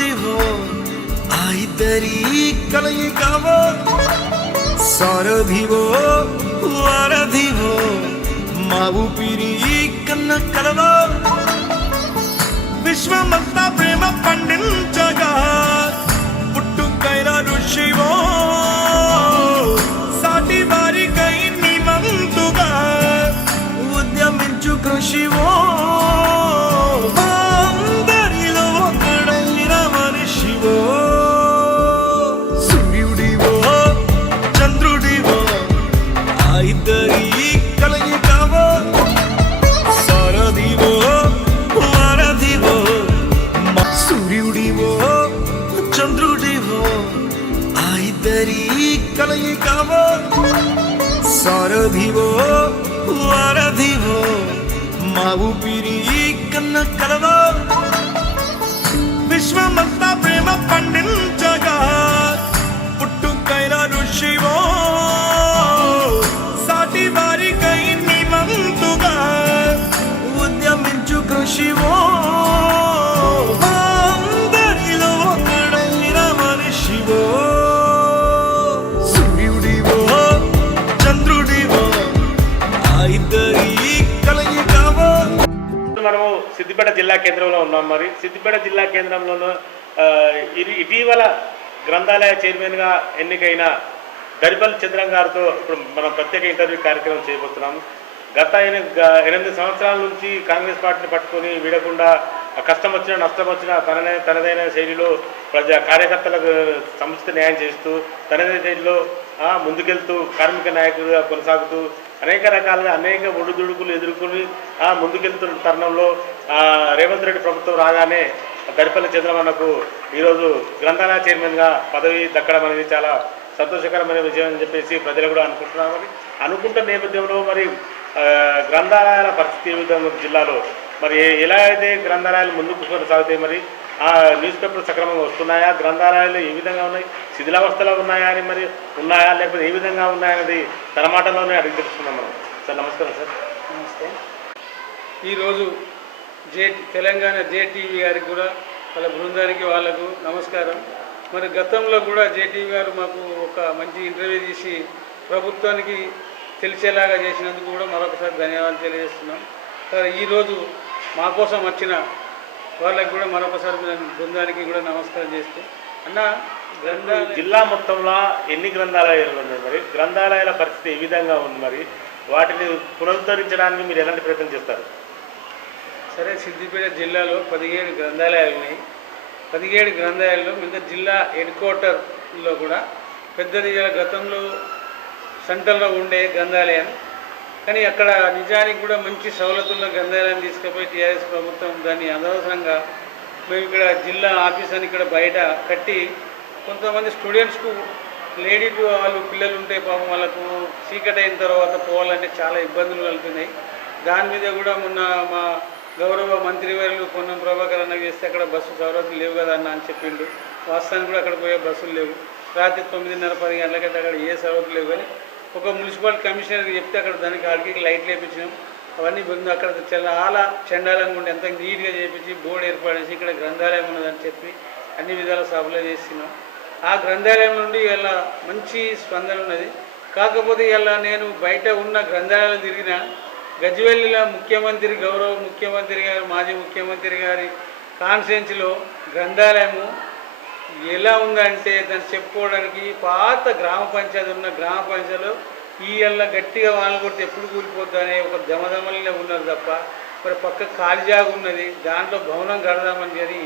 చంద్రుడివో ఆ ఇద్దరి కలయికవో సారథివో వారధివో మా ఊపిరి కన్న కలవో విశ్వమంతా ప్రేమ పండించగా పుట్టుకైన ఋషివో సాటి వారికై నిమంతుగా ఉద్యమించు కృషివో అందరిలో ఒకడైన మనిషివో సూర్యుడివో చంద్రుడివో ఆ ఇద్దరి కలయికవో సారథివో వారధివో సూర్యుడివో చంద్రుడివో ఆ ఇద్దరి కలయికవో సారథివో వారధివో మా ఊపిరి కన్న కలవో విశ్వమంతా ప్రేమ పండించగా పుట్టుకైన ఋషివో సాటి వారికై నిమంతుగా ఉద్యమించు కృషివో అందరిలో ఒకడైన మనిషివో సూర్యుడివో చంద్రుడివో ఆ ఇద్దరి కలయికవో. మనము సిద్దిపేట జిల్లా కేంద్రంలో ఉన్నాం. మరి సిద్దిపేట జిల్లా కేంద్రంలోనూ ఇటీవల గ్రంథాలయ చైర్మన్గా ఎన్నికైన దరిపల్లి చంద్రం గారితో ఇప్పుడు మనం ప్రత్యేక ఇంటర్వ్యూ కార్యక్రమం చేయబోతున్నాము. గత 8 సంవత్సరాల నుంచి కాంగ్రెస్ పార్టీని పట్టుకొని వీడకుండా కష్టం వచ్చినా నష్టం వచ్చినా తనదైన శైలిలో కార్యకర్తలకు సముచిత న్యాయం చేస్తూ తనదైన శైలిలో ముందుకెళ్తూ కార్మిక నాయకుడిగా కొనసాగుతూ అనేక రకాలుగా అనేక ఒడిదుడుకులు ఎదుర్కొని ముందుకెళ్తున్న తరుణంలో రేవంత్ రెడ్డి ప్రభుత్వం రాగానే దరిపల్లి చంద్రమన్నకు ఈరోజు గ్రంథాలయ చైర్మన్గా పదవి దక్కడం అనేది చాలా సంతోషకరమైన విజయం అని చెప్పేసి ప్రజలు కూడా అనుకుంటున్నారు. మరి అనుకుంటున్న నేపథ్యంలో మరి గ్రంథాలయాల పరిస్థితి ఏ విధంగా జిల్లాలో మరి ఎలా అయితే గ్రంథాలయాలు ముందుకు కొనసాగుతాయి, మరి న్యూస్ పేపర్లు సక్రమంగా వస్తున్నాయా, గ్రంథాలయాలు ఏ విధంగా ఉన్నాయి, శిథిలావస్థలో ఉన్నాయా అని మరి ఉన్నాయా లేకపోతే ఏ విధంగా ఉన్నాయనేది తన మాటల్లోనే అడిగి తెలుసుకున్నాం మనం. సార్ నమస్కారం. సార్ నమస్తే. ఈరోజు తెలంగాణ జేటీవీ గారికి కూడా వాళ్ళ బృందానికి వాళ్ళకు నమస్కారం. మరి గతంలో కూడా జేటీవీ గారు మాకు ఒక మంచి ఇంటర్వ్యూ తీసి ప్రభుత్వానికి తెలిసేలాగా చేసినందుకు కూడా మరొకసారి ధన్యవాదాలు తెలియజేస్తున్నాం. ఈరోజు మా కోసం వచ్చిన వాళ్ళకి కూడా మరొకసారి బృందానికి కూడా నమస్కారం చేస్తూ జిల్లా మొత్తంలో ఎన్ని గ్రంథాలయాలు ఉన్నాయి, మరి గ్రంథాలయాల పరిస్థితి ఏ విధంగా ఉంది, మరి వాటిని పునరుద్ధరించడానికి మీరు ఎలాంటి ప్రయత్నం చేస్తారు? సరే, సిద్దిపేట జిల్లాలో 17 గ్రంథాలయాలు ఉన్నాయి. 17 గ్రంథాలయాల్లో మిగతా జిల్లా హెడ్ క్వార్టర్లో కూడా పెద్దది గతంలో సెంట్రల్లో ఉండే గ్రంథాలయం, కానీ అక్కడ నిజానికి కూడా మంచి సవలతున్న గ్రంథాలయం తీసుకుపోయి టీఆర్ఎస్ ప్రభుత్వం దాన్ని అనవసరంగా మేము ఇక్కడ జిల్లా ఆఫీస్ అని ఇక్కడ బయట కట్టి కొంతమంది స్టూడెంట్స్కు లేడీ వాళ్ళు పిల్లలు ఉంటే పాపం వాళ్ళకు చీకటి అయిన తర్వాత పోవాలంటే చాలా ఇబ్బందులు కలుగుతున్నాయి. దాని మీద కూడా మొన్న మా గౌరవ మంత్రివర్యులు పొన్నం ప్రభాకర్ అన్న చేస్తే అక్కడ బస్సు సౌలతులు లేవు కదా అన్న అని చెప్పిండు. వాస్తవానికి కూడా అక్కడ పోయే బస్సులు లేవు. రాత్రి 9:30-10 గంటలకంటే అక్కడ ఏ సౌలతులు లేవు. కానీ ఒక మున్సిపల్ కమిషనర్కి చెప్తే అక్కడ దానికి ఆడికి లైట్లు వేయించినాం. అవన్నీ ముందు అక్కడ చాలా చండాలంగా ఉండి ఎంత నీట్గా చేయించి బోర్డు ఏర్పాటు చేసి ఇక్కడ గ్రంథాలయం ఉన్నదని చెప్పి అన్ని విధాల సభలో చేస్తున్నాం. ఆ గ్రంథాలయం నుండి ఇలా మంచి స్పందన ఉన్నది. కాకపోతే ఇలా నేను బయట ఉన్న గ్రంథాలయాలు తిరిగిన గజ్వేలిలో ముఖ్యమంత్రి గౌరవ ముఖ్యమంత్రి గారు మాజీ ముఖ్యమంత్రి గారి కాన్స్టిట్యున్సీలో గ్రంథాలయము ఎలా ఉందంటే దాన్ని చెప్పుకోవడానికి పాత గ్రామ పంచాయతీ ఉన్న గ్రామ పంచాయతీలో ఈయల్ల గట్టిగా వానలు కొడితే ఎప్పుడు కూలిపోద్దు అనే ఒక దమదమలనే ఉన్నారు తప్ప మరి పక్క ఖాళీ జాగా ఉన్నది, దాంట్లో భవనం కడదామని కానీ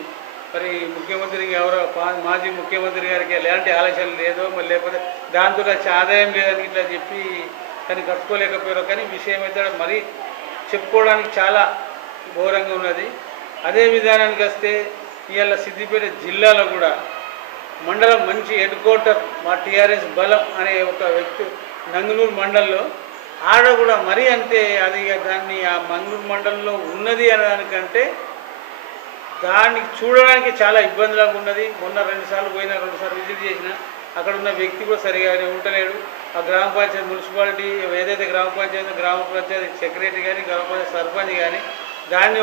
మరి ముఖ్యమంత్రికి ఎవరో మాజీ ముఖ్యమంత్రి గారికి ఎలాంటి ఆలోచన లేదో మరి లేకపోతే దాంతో వచ్చే ఆదాయం లేదని ఇట్లా చెప్పి కానీ కట్టుకోలేకపోయారో. కానీ విషయం అయితే మరీ చెప్పుకోవడానికి చాలా ఘోరంగా ఉన్నది. అదే విధానానికి వస్తే ఇవాళ సిద్దిపేట జిల్లాలో కూడా మండలం మంచి హెడ్ క్వార్టర్ మా టీఆర్ఎస్ బలం అనే ఒక వ్యక్తి నంగునూరు మండలంలో ఆడ కూడా మరీ అంతే అది దాన్ని ఆ మంగళూరు మండలంలో ఉన్నది అనేదానికంటే దాన్ని చూడడానికి చాలా ఇబ్బందిగా ఉన్నది. మొన్న 2 సార్లు పోయినా 2 సార్లు విజిట్ చేసిన అక్కడ ఉన్న వ్యక్తి కూడా సరిగా ఉండలేడు. ఆ గ్రామ పంచాయతీ మున్సిపాలిటీ ఏదైతే గ్రామ పంచాయతీ సెక్రటరీ కానీ గ్రామ పంచాయతీ సర్పంచ్ కానీ దాన్ని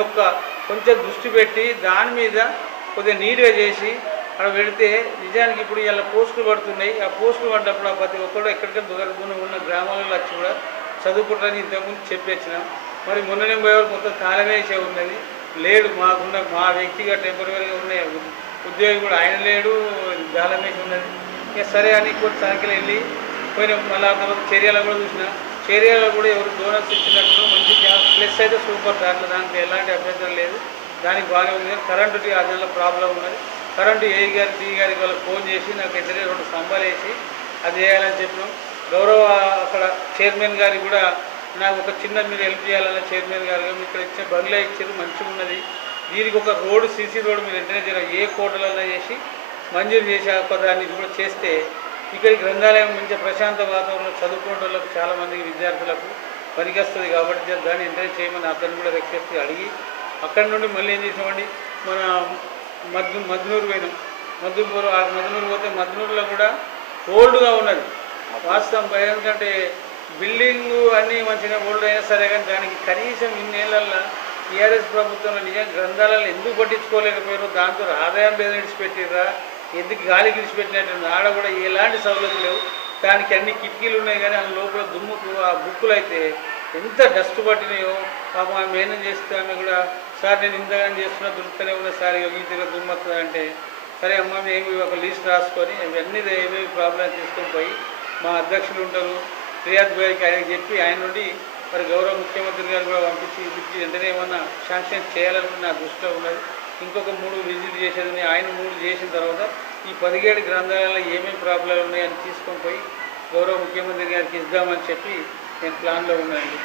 కొంచెం దృష్టి పెట్టి దాని మీద కొద్దిగా నీట్గా చేసి అక్కడ పెడితే నిజానికి ఇప్పుడు ఇలా పోస్టులు పడుతున్నాయి. ఆ పోస్టులు పడ్డప్పుడు ఆ ప్రతి ఒక్కరు ఎక్కడికైనా దూరం ఉన్న గ్రామాలలో వచ్చి కూడా చదువుకుంటారని ఇంతకుముందు చెప్పేచ్చినాం. మరి మొన్ననే పోయేవారు మొత్తం తాళమేసే ఉన్నది లేడు. మా వ్యక్తిగా టెంపరీగా ఉన్న ఉద్యోగి కూడా ఆయన లేడు, తాళమేసి ఉన్నది. ఇక సరే అని కొన్ని సంఖ్యలు వెళ్ళి పోయిన మళ్ళీ ఆ తర్వాత చర్యలు కూడా చూసిన. చర్యలో కూడా ఎవరు డోనర్స్ ఇచ్చినట్టు మంచి ప్లస్ అయితే సూపర్. దాంట్లో ఎలాంటి అభ్యంతరం లేదు, దానికి బాగానే ఉంది. కరెంటు ఆ నెలలో ప్రాబ్లం ఉన్నది. కరెంటు ఏ గారి టీ గారికి వాళ్ళకి ఫోన్ చేసి నాకు ఇద్దరే 2 స్తంభాలు వేసి అది చేయాలని చెప్పినాం. గౌరవ అక్కడ చైర్మన్ గారికి కూడా నాకు ఒక చిన్న మీరు హెల్ప్ చేయాలన్న చైర్మన్ గారు ఇక్కడ ఇచ్చే బంగ్లా ఇచ్చారు, మంచిగా ఉన్నది. దీనికి ఒక రోడ్డు సీసీ రోడ్డు మీరు వెంటనే ఏ కోటలలో చేసి మంజూరు చేసి దాన్ని కూడా చేస్తే ఇక్కడి గ్రంథాలయం మంచి ప్రశాంత వాతావరణంలో చదువుకునే వాళ్ళకు చాలామందికి విద్యార్థులకు పనికొస్తుంది. కాబట్టి దాన్ని వెంటనే చేయమని అతను కూడా రిక్వెస్ట్ అడిగి అక్కడి నుండి మళ్ళీ ఏం చేసామండి, మన మద్నూరు పోయినాం. మద్నూరు పోతే మద్నూరులో కూడా ఓల్డ్గా ఉన్నది వాస్తవం. ఎందుకంటే బిల్డింగ్ అన్నీ మంచిగా ఓల్డ్ అయినా సరే కానీ దానికి కనీసం ఇన్నేళ్ళల్లో టీఆర్ఎస్ ప్రభుత్వంలో నిజంగా గ్రంథాలలో ఎందుకు పట్టించుకోలేకపోయారో, దాంతో ఆదాయం మీద విడిచిపెట్టిర్రా, ఎందుకు గాలి విడిచిపెట్టినట్టు ఆడ కూడా ఎలాంటి సౌలభ్యం లేవు. దానికి అన్ని కిటికీలు ఉన్నాయి కానీ ఆ లోపల దుమ్ముకు ఆ బుక్కులు అయితే ఎంత డస్ట్ పట్టినాయో. పాపం ఆమె ఏం చేస్తే ఆమె కూడా సార్ నేను ఇంతగానే చేస్తున్నా దొరుకుతూనే ఉన్నా సార్ ఈ దగ్గర దుమ్మవుతుంది అంటే సరే అమ్మ మేము ఒక లిస్ట్ రాసుకొని ఇవన్నీ ఏమేమి ప్రాబ్లం తీసుకొని పోయి మా అధ్యక్షులు ఉంటారు రియాద్ భాయ్కి ఆయనకి చెప్పి ఆయన నుండి మరి గౌరవ ముఖ్యమంత్రి గారు కూడా పంపించి వెంటనే ఏమన్నా శాంక్షన్ చేయాలని నా దృష్టిలో ఉన్నది. ఇంకొక 3 విజిట్ చేసేదని ఆయన 3 చేసిన తర్వాత ఈ 17 గ్రంథాలలో ఏమేమి ప్రాబ్లాలు ఉన్నాయని తీసుకొని పోయి గౌరవ ముఖ్యమంత్రి గారికి ఇద్దామని చెప్పి నేను ప్లాన్లో ఉన్నానండి.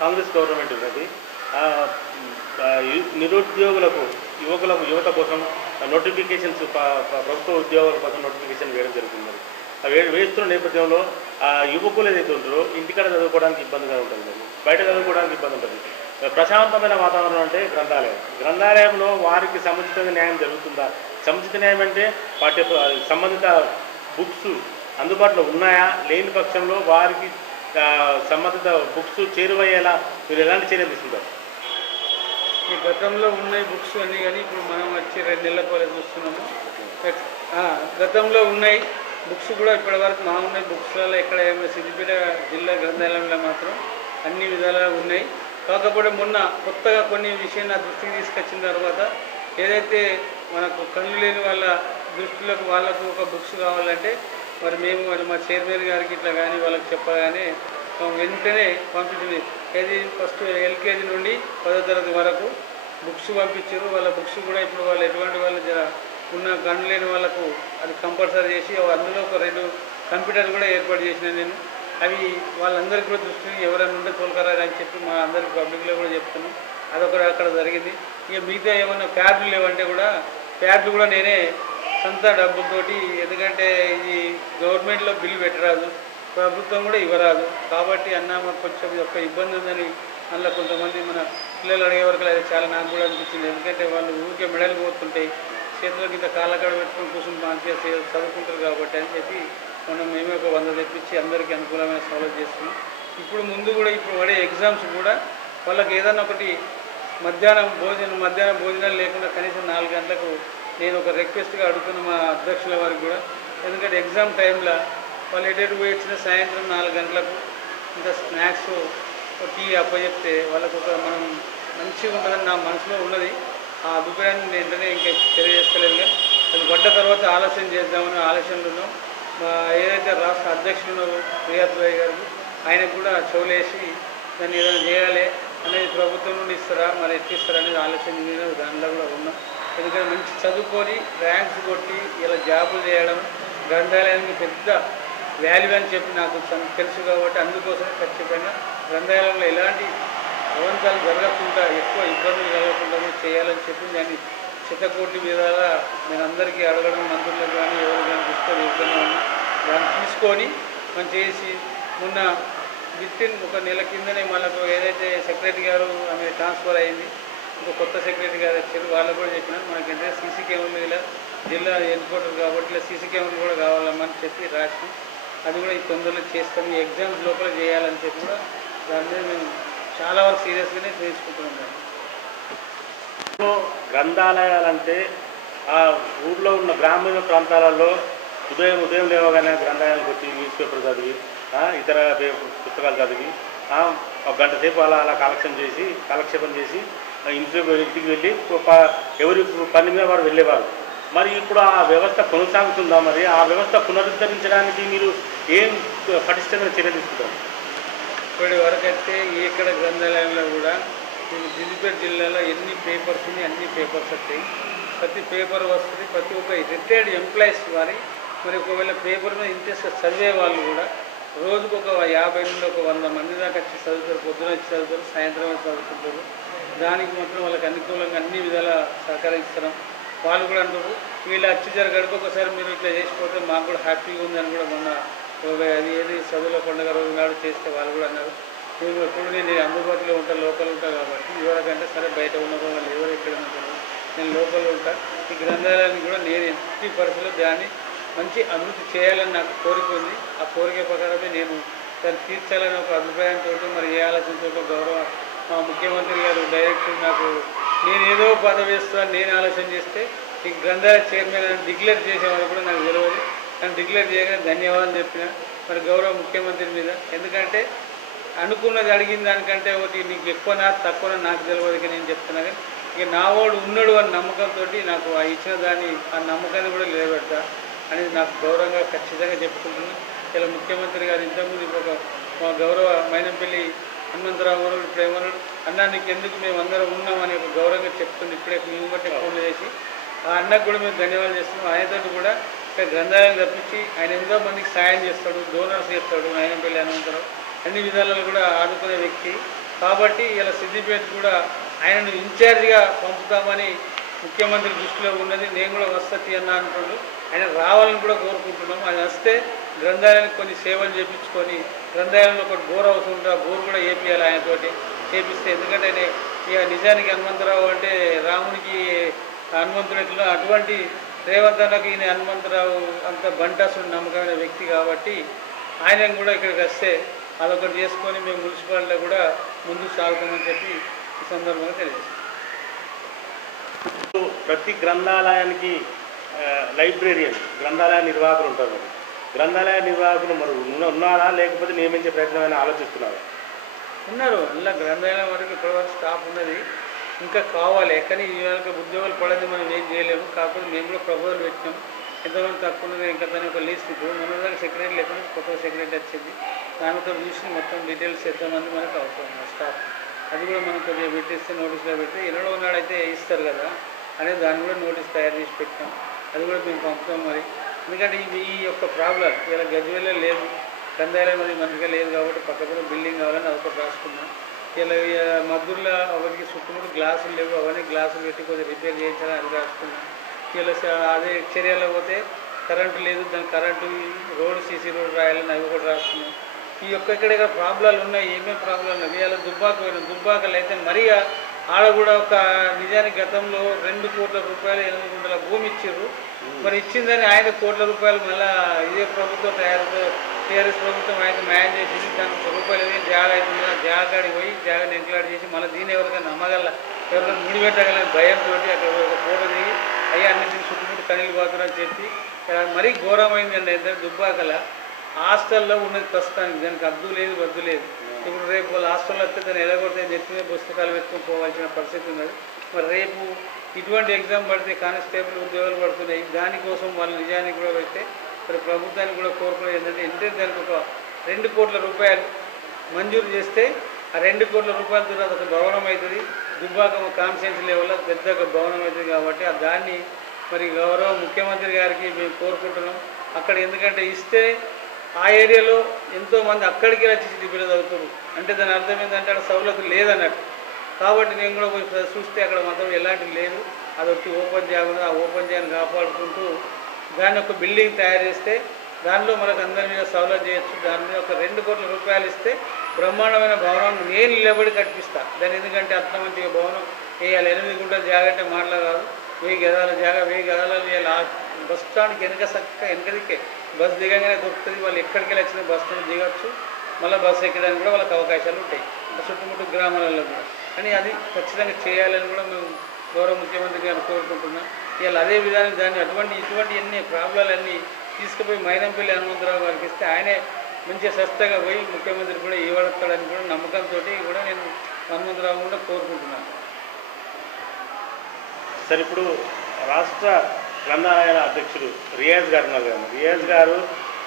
కాంగ్రెస్ గవర్నమెంట్ ఉన్నది నిరుద్యోగులకు యువత కోసం నోటిఫికేషన్స్ ప్రభుత్వ ఉద్యోగుల కోసం నోటిఫికేషన్ వేయడం జరుగుతుంది. వేస్తున్న నేపథ్యంలో ఆ యువకులు ఏదైతే ఉంటారో ఇంటికాడ చదువుకోవడానికి ఇబ్బందిగా ఉంటుంది, బయట చదువుకోవడానికి ఇబ్బంది ఉంటుంది. ప్రశాంతమైన వాతావరణం అంటే గ్రంథాలయంలో వారికి సముచిత న్యాయం జరుగుతుందా? సముచిత న్యాయం అంటే సంబంధిత బుక్స్ అందుబాటులో ఉన్నాయా? లేని పక్షంలో వారికి సంబంధిత బుక్స్ చేరువయ్యేలా మీరు ఎలాంటి చర్యలు తీసుకుంటారు? ఈ గతంలో ఉన్నాయి బుక్స్ అన్నీ కానీ ఇప్పుడు మనం వచ్చి 2 నెలల పోలే చూస్తున్నాము. గతంలో ఉన్నాయి బుక్స్ కూడా ఇప్పటివరకు మా ఉన్నాయి బుక్స్లలో ఎక్కడ సిద్దిపేట జిల్లా గ్రంథాలయంలో మాత్రం అన్ని విధాలుగా ఉన్నాయి. కాకపోతే మొన్న కొత్తగా కొన్ని విషయం నా దృష్టికి తీసుకొచ్చిన తర్వాత ఏదైతే మనకు కళ్ళు లేని వాళ్ళ దృష్టిలోకి వాళ్ళకు ఒక బుక్స్ కావాలంటే మరి మేము మా చైర్మన్ గారికి ఇట్లా కానీ వాళ్ళకి చెప్పగానే వెంటనే పంపించింది. ఏది ఫస్ట్ ఎల్కేజీ నుండి 10వ తరగతి వరకు బుక్స్ పంపించారు. వాళ్ళ బుక్స్ కూడా ఇప్పుడు వాళ్ళు ఎటువంటి వాళ్ళు ఉన్న గన్ను లేని వాళ్ళకు అది కంపల్సరీ చేసి అందులో ఒక 2 కంప్యూటర్లు కూడా ఏర్పాటు చేసిన నేను. అవి వాళ్ళందరికీ కూడా దృష్టికి ఎవరైనా ఉంటే తోలుకరారు అని చెప్పి మా అందరికి పబ్లిక్లో కూడా చెప్తున్నాం. అదొకటి అక్కడ జరిగింది. ఇక మిగతా ఏమన్నా ప్యాడ్లు లేవంటే కూడా ప్యాడ్లు కూడా నేనే సొంత డబ్బులతోటి, ఎందుకంటే ఇది గవర్నమెంట్లో బిల్లు పెట్టరాదు, ప్రభుత్వం కూడా ఇవ్వరాదు. కాబట్టి అన్న మాకు కొంచెం ఒక ఇబ్బంది ఉందని అందులో కొంతమంది మన పిల్లలు అడిగే వరకు అది చాలా నాకు కూడా అనిపించింది. ఎందుకంటే వాళ్ళు ఊరికే మెడలు పోతుంటాయి, చేతులకి ఇంత కాళ్ళకాడ పెట్టుకొని కూర్చుని మంచిగా చదువుకుంటారు కాబట్టి అని చెప్పి మనం మేమే ఒక 100 తెప్పించి అందరికీ అనుకూలమైన సౌలభ్యం చేస్తున్నాం. ఇప్పుడు ముందు కూడా ఇప్పుడు పడే ఎగ్జామ్స్ కూడా వాళ్ళకి ఏదన్నా ఒకటి మధ్యాహ్నం భోజనాలు లేకుండా కనీసం 4 గంటలకు నేను ఒక రిక్వెస్ట్గా అడుగుతున్న మా అధ్యక్షుల వారికి కూడా. ఎందుకంటే ఎగ్జామ్ టైంలో వాళ్ళు ఎటు పోయి వచ్చిన సాయంత్రం 4 గంటలకు ఇంకా స్నాక్స్ టీ అప్పచెప్తే వాళ్ళకు ఒక మనం మంచిగా ఉంటుందని నా మనసులో ఉన్నది. ఆ అభిప్రాయాన్ని వెంటనే ఇంకా తెలియజేస్తలేదు. కానీ అది పడ్డ తర్వాత ఆలోచన చేద్దామని ఆలోచనలు ఉన్నాం. ఏదైతే రాష్ట్ర అధ్యక్షులు ఉన్నారో రియాద్ భాయ్ గారు ఆయనకు కూడా చెవులేసి దాన్ని ఏదైనా చేయాలి అనేది ప్రభుత్వం నుండి ఇస్తారా మరి ఎట్టిస్తారా అనేది ఆలోచన దానిలో కూడా ఉన్నాం. ఎందుకంటే మంచి చదువుకొని ర్యాంక్స్ కొట్టి ఇలా జాబులు చేయడం గ్రంథాలయానికి పెద్ద వాల్యూ అని చెప్పి నాకు తెలుసు. కాబట్టి అందుకోసం ఖచ్చితంగా గ్రంథాలయంలో ఎలాంటి అవంతాలు జరగకుండా ఎక్కువ ఇబ్బందులు కలగకుండా చేయాలని చెప్పి దాన్ని శతకోటి విధాలా నేను అందరికీ అడగడం, మంత్రులకు కానీ ఎవరు కానీ తీసుకొని ఇబ్బంది ఉన్నా దాన్ని తీసుకొని మనం చేసి మొన్న వితిన్ 1 నెల కిందనే మనకు ఏదైతే సెక్రటరీ గారు ఆమె ట్రాన్స్ఫర్ అయింది, ఇంకో కొత్త సెక్రటరీ గారు వచ్చారు. వాళ్ళకు కూడా చెప్పినా మనకి ఏంటంటే సీసీ కెమెరాలు ఇలా జిల్లా హెడ్క్వార్టర్ కాబట్టి ఇలా సీసీ కెమెరాలు కూడా కావాలమ్మని చెప్పి రాసినాం. అది కూడా ఈ తొందరలో చేస్తాం, ఈ ఎగ్జామ్స్ లోపల చేయాలని చెప్పి కూడా దాని మీద మేము చాలా వరకు సీరియస్గానే తెలుసుకుంటున్నాం. గ్రంథాలయాలంటే ఆ ఊర్లో ఉన్న గ్రామీణ ప్రాంతాలలో ఉదయం లేవగానే గ్రంథాలయానికి వచ్చి న్యూస్ పేపర్ చదివి ఇతర పుస్తకాలు చదివి ఒక గంట సేపు అలా కాలక్షేపం చేసి ఇంటికి వెళ్ళి ఎవరి పని మీద వారు వెళ్ళేవారు. మరి ఇప్పుడు ఆ వ్యవస్థ కొనసాగుతుందా? మరి ఆ వ్యవస్థ పునరుద్ధరించడానికి మీరు ఏం పటిష్టమైన చర్య తీసుకుంటారు? ఇప్పటి వరకైతే ఎక్కడ గ్రంథాలయంలో కూడా సిద్దిపేట జిల్లాలో ఎన్ని పేపర్స్ ఉన్నాయి అన్ని పేపర్స్ వస్తాయి. ప్రతి పేపర్ వస్తుంది. ప్రతి ఒక్క రిటైర్డ్ ఎంప్లాయీస్ వారి మరి ఒకవేళ పేపర్ మీద ఇంట్రెస్ట్ చదివే వాళ్ళు కూడా రోజుకు ఒక 50 నుండి ఒక 100 మంది దాకా వచ్చి చదువుతారు. పొద్దున వచ్చి చదువుతారు, సాయంత్రం వచ్చి చదువుతుంటారు. దానికి మాత్రం వాళ్ళకి అనుకూలంగా అన్ని విధాలా సహకరిస్తున్నాం. వాళ్ళు కూడా అంటారు వీళ్ళు వచ్చి జరగడికి ఒకసారి మీరు ఇట్లా చేసిపోతే మాకు కూడా హ్యాపీగా ఉందని కూడా మొన్న అది ఏది చదువుల పండుగ రోజు నాడు చేస్తే వాళ్ళు కూడా అన్నారు. మేము ఎప్పుడు నేను అందుబాటులో ఉంటాను, లోకల్ ఉంటాను కాబట్టి ఎవరికంటే సరే బయట ఉన్న వాళ్ళు ఎవరు ఎక్కడ ఉంటారు, నేను లోకల్ ఉంటా. ఈ గ్రంథాలయాన్ని కూడా నేను ఎట్టి పరిస్థితుల్లో దాన్ని మంచి అభివృద్ధి చేయాలని నాకు కోరిక ఉంది. ఆ కోరిక ప్రకారమే నేను దాన్ని తీర్చాలని ఒక అభిప్రాయంతో మరి ఏ ఆలోచనతో గౌరవ మా ముఖ్యమంత్రి గారు డైరెక్ట్ నాకు నేను ఏదో పదవి ఇస్తాను నేను ఆలోచన చేస్తే ఈ గ్రంథాలయ చైర్మన్ అని డిక్లేర్ చేసేవాళ్ళు కూడా నాకు తెలియదు. నన్ను డిక్లేర్ చేయగానే ధన్యవాదాలు చెప్పిన మరి గౌరవ ముఖ్యమంత్రి మీద. ఎందుకంటే అనుకున్నది అడిగిన దానికంటే ఒకటి నీకు ఎక్కువనా తక్కువనా నాకు తెలియదు నేను చెప్తున్నా. కానీ ఇక నా వాడు ఉన్నాడు అని నమ్మకంతో నాకు ఆ ఇచ్చిన దాన్ని ఆ నమ్మకాన్ని కూడా నిలబెడతా అనేది నాకు గౌరవంగా ఖచ్చితంగా చెప్పుకుంటున్నాను. ఇలా ముఖ్యమంత్రి గారు ఇంతకుముందు ఒక మా గౌరవ మైనంపల్లి హనుమంతరావు గారు ఇప్పుడు ఏమన్నాడు అన్నా నీకు ఎందుకు మేము అందరం ఉన్నామని ఒక గౌరవంగా చెప్తుంది. ఇప్పుడే మేము బట్టి ఫోన్లు చేసి ఆ అన్నకు కూడా మేము ధన్యవాదాలు చేస్తున్నాం. ఆయనతో కూడా ఇక్కడ గ్రంథాలయం తప్పించి ఆయన ఎంతో మందికి సాయం చేస్తాడు, డోనర్స్ చేస్తాడు. మైనంపల్లి హనుమంతరావు అన్ని విధాలలో కూడా ఆదుకునే వ్యక్తి కాబట్టి ఇలా సిద్దిపేట కూడా ఆయనను ఇన్ఛార్జిగా పంపుతామని ముఖ్యమంత్రి దృష్టిలో ఉన్నది. నేను కూడా వసతి అన్న అనుకోండి ఆయన రావాలని కూడా కోరుకుంటున్నాం. ఆయన వస్తే గ్రంథాలయానికి కొన్ని సేవలు చేయించుకొని గ్రంథాలయంలో ఒక బోర్ అవసరం ఉంటుంది, ఆ బోర్ కూడా వేపియాలి ఆయనతోటి చేపిస్తే. ఎందుకంటే ఇక నిజానికి హనుమంతరావు అంటే రామునికి హనుమంతుడు ఎట్లా అటువంటి రేవంత్ అన్నకి ఈయన హనుమంతరావు అంత బంటాసుడు నమ్మకమైన వ్యక్తి కాబట్టి ఆయన కూడా ఇక్కడికి వస్తే అదొకటి చేసుకొని మేము మున్సిపాలిటీలో కూడా ముందుకు సాగుతామని చెప్పి ఈ సందర్భంగా తెలియజేస్తాం. ప్రతి గ్రంథాలయానికి లైబ్రేరియన్ గ్రంథాలయ నిర్వాహకులు ఉంటారు. మరి గ్రంథాలయ నిర్వాహకులు మరి ఉన్నారా లేకపోతే నియమించే ప్రయత్నం ఆలోచిస్తున్నారా? ఉన్నారు. అలా గ్రంథాలయం వరకు ఇప్పటివరకు స్టాఫ్ ఉన్నది, ఇంకా కావాలి. కానీ ఈ వాళ్ళకి ఉద్యోగాలు పడేది మనం ఏం చేయలేము. కాకపోతే మేము కూడా ప్రపోజల్ పెట్టినాం. ఎంతమంది తక్కువ ఉన్నది ఇంకా దాని ఒక లిస్ట్ ఇప్పుడు మొన్నదాకా సెక్రటరీ లేకుండా కొత్త సెక్రటరీ వచ్చింది. దానితో చూసి మొత్తం డీటెయిల్స్ ఎంతమంది మనకు అవసరం స్టాఫ్ అది కూడా మనం కొద్దిగా పెట్టిస్తే నోటీస్లో పెడితే ఎన్నడో నాడైతే ఇస్తారు కదా అనేది దాన్ని కూడా నోటీస్ తయారు చేసి పెట్టాం. అది కూడా మేము పంపుతాం. మరి ఎందుకంటే ఈ యొక్క ప్రాబ్లం ఇలా గజ్వేల్లో లేదు, గ్రంథాలయం అది మంచిగా లేదు కాబట్టి పక్కన బిల్డింగ్ కావాలని అదొకటి రాసుకున్నాం. ఇలా మద్దూరులో ఒకటికి చుట్టుముట్టు గ్లాసులు లేవు, అవన్నీ గ్లాసులు పెట్టి కొద్దిగా రిపేర్ చేయించాలని అది రాసుకున్నాం. ఇలా అదే చర్యలో పోతే కరెంటు లేదు, దానికి కరెంటు రోడ్డు సీసీ రోడ్డు రాయాలని అవి కూడా రాసుకున్నాం. ఈ యొక్క ఇక్కడ ప్రాబ్లాలు ఉన్నాయి. ఏమేమి ప్రాబ్లం ఉన్నాయి ఇలా దుబ్బాక పోయిన దుబ్బాకలు అయితే మరీ ఆడ కూడా ఒక నిజానికి గతంలో 2 కోట్ల రూపాయలు 8 గుంటల భూమి ఇచ్చారు. మరి ఇచ్చిందని ఆయన కోట్ల రూపాయలు మళ్ళీ ఇదే ప్రభుత్వం టీఆర్ఎస్ ప్రభుత్వం ఆయన న్యాయం చేసింది. దానికి రూపాయలు ఏదైనా జాగా అవుతుంది ఆ జాగాడికి పోయి జాగాని ఎంక్లాడ్ చేసి మళ్ళీ దీన్ని ఎవరికైనా నమ్మగల ఎవరికైనా ముడిపెట్టగలని భయంతో అక్కడ ఒక ఫోటో దిగి అయ్యి అన్నింటిని చుట్టుముట్టు కనీళ్ళు పోతున్నారని చెప్పి మరీ ఘోరమైందండి. అయితే దుబ్బాకల హాస్టల్లో ఉన్నది ప్రస్తుతానికి దానికి అద్దు లేదు వద్దు లేదు. ఇప్పుడు రేపు వాళ్ళ హాస్టల్లో వస్తే దాన్ని ఎలాగొడితే నెత్తిమే పుస్తకాలు పెట్టుకుని పోవాల్సిన పరిస్థితి ఉన్నది. మరి రేపు ఇటువంటి ఎగ్జామ్ పడితే కానిస్టేబుల్ ఉద్యోగాలు పడుతున్నాయి. దానికోసం వాళ్ళు నిజానికి కూడా పెడితే మరి ప్రభుత్వానికి కూడా కోరుకునేది ఏంటంటే దానికి ఒక 2 కోట్ల రూపాయలు మంజూరు చేస్తే ఆ 2 కోట్ల రూపాయలతో అదొక భవనం అవుతుంది. దుబ్బాక కాన్స్టిట్యున్సీ లెవెల్లో పెద్ద ఒక భవనం అవుతుంది కాబట్టి దాన్ని మరి గౌరవ ముఖ్యమంత్రి గారికి మేము కోరుకుంటున్నాం. అక్కడ ఎందుకంటే ఇస్తే ఆ ఏరియాలో ఎంతోమంది అక్కడికి వచ్చి సిద్దిపేట చదువుతారు. అంటే దాని అర్థం ఏంటంటే అక్కడ సౌలభ్యం లేదన్నట్టు. కాబట్టి నేను కూడా పోయి చూస్తే అక్కడ మాత్రం ఎలాంటివి లేదు, అది వచ్చి ఓపెన్ చేయకుండా ఆ ఓపెన్ చేయని కాపాడుకుంటూ దాన్ని ఒక బిల్డింగ్ తయారు చేస్తే దానిలో మనకు అందరి మీద సౌలభ్యం చేయొచ్చు. దాని మీద ఒక 2 కోట్ల రూపాయలు ఇస్తే బ్రహ్మాండమైన భవనం నేను నిలబడి కట్టిస్తా. దాన్ని ఎందుకంటే అంత మంచిగా భవనం వేయాలి. 8 గుంటల జాగా అంటే మాటలు కాదు, 1000 గదాల జాగా 1000 గదాలు వేయాలి. ఆ బస్ స్టాండ్కి వెనకదికే బస్ దిగంగానే దొరుకుతుంది. వాళ్ళు ఎక్కడికి వెళ్ళి వచ్చిన బస్ స్టాండ్ దిగచ్చు, మళ్ళీ బస్సు ఎక్కడానికి కూడా వాళ్ళకి అవకాశాలు ఉంటాయి చుట్టుముట్టు గ్రామాలలో కూడా. కానీ అది ఖచ్చితంగా చేయాలని కూడా మేము గౌరవ ముఖ్యమంత్రి గారిని కోరుకుంటున్నా. ఇవాళ అదే విధానం దాన్ని ఇటువంటి ఎన్ని ప్రాబ్లాలన్నీ తీసుకుపోయి మైనంపల్లి హనుమంతరావు గారికి ఇస్తే ఆయనే మంచిగా సస్తగా పోయి ముఖ్యమంత్రి కూడా ఇవ్వడతాడని కూడా నమ్మకంతో కూడా నేను హనుమంతరావు కూడా కోరుకుంటున్నాను. సార్, ఇప్పుడు రాష్ట్ర గ్రంథాలయాల అధ్యక్షుడు రియాజ్ గారు ఉన్నారు కదా, రియాజ్ గారు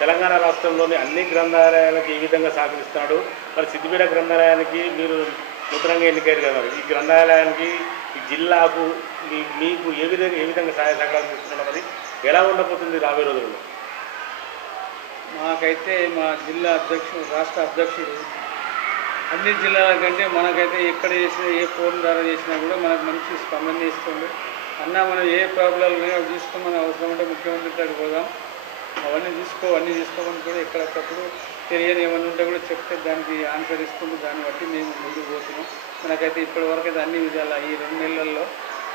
తెలంగాణ రాష్ట్రంలోని అన్ని గ్రంథాలయాలకు ఈ విధంగా సహకరిస్తున్నాడు. మరి సిద్దిపేట గ్రంథాలయానికి మీరు నూతనంగా ఎన్నికయ్యారు కదా, ఈ గ్రంథాలయానికి ఈ జిల్లాకు మీకు ఏ విధంగా సహాయ సహకారాలు తీసుకున్నాడు, మరి ఎలా ఉండబోతుంది రాబోయే రోజుల్లో? మాకైతే మా జిల్లా అధ్యక్షుడు రాష్ట్ర అధ్యక్షుడు అన్ని జిల్లాల కంటే మనకైతే ఎక్కడ చేసినా ఏ ఫోన్ ద్వారా చేసినా కూడా మనకు మంచి స్పందన ఇస్తుంది. అన్న మనం ఏ ప్రాబ్లాలు ఉన్నాయో అవి తీసుకోమని అవసరం ఉంటే ముఖ్యమంత్రి దగ్గరికి పోదాం, అన్నీ తీసుకోమని కూడా ఎక్కడప్పుడు తెలియని ఏమన్నా ఉంటే కూడా చెప్తే దానికి ఆన్సర్ ఇస్తుంది. దాన్ని బట్టి మేము ముందుకు పోతున్నాం. మనకైతే ఇప్పటివరకు అయితే అన్ని విధాలు ఈ 2 నెలల్లో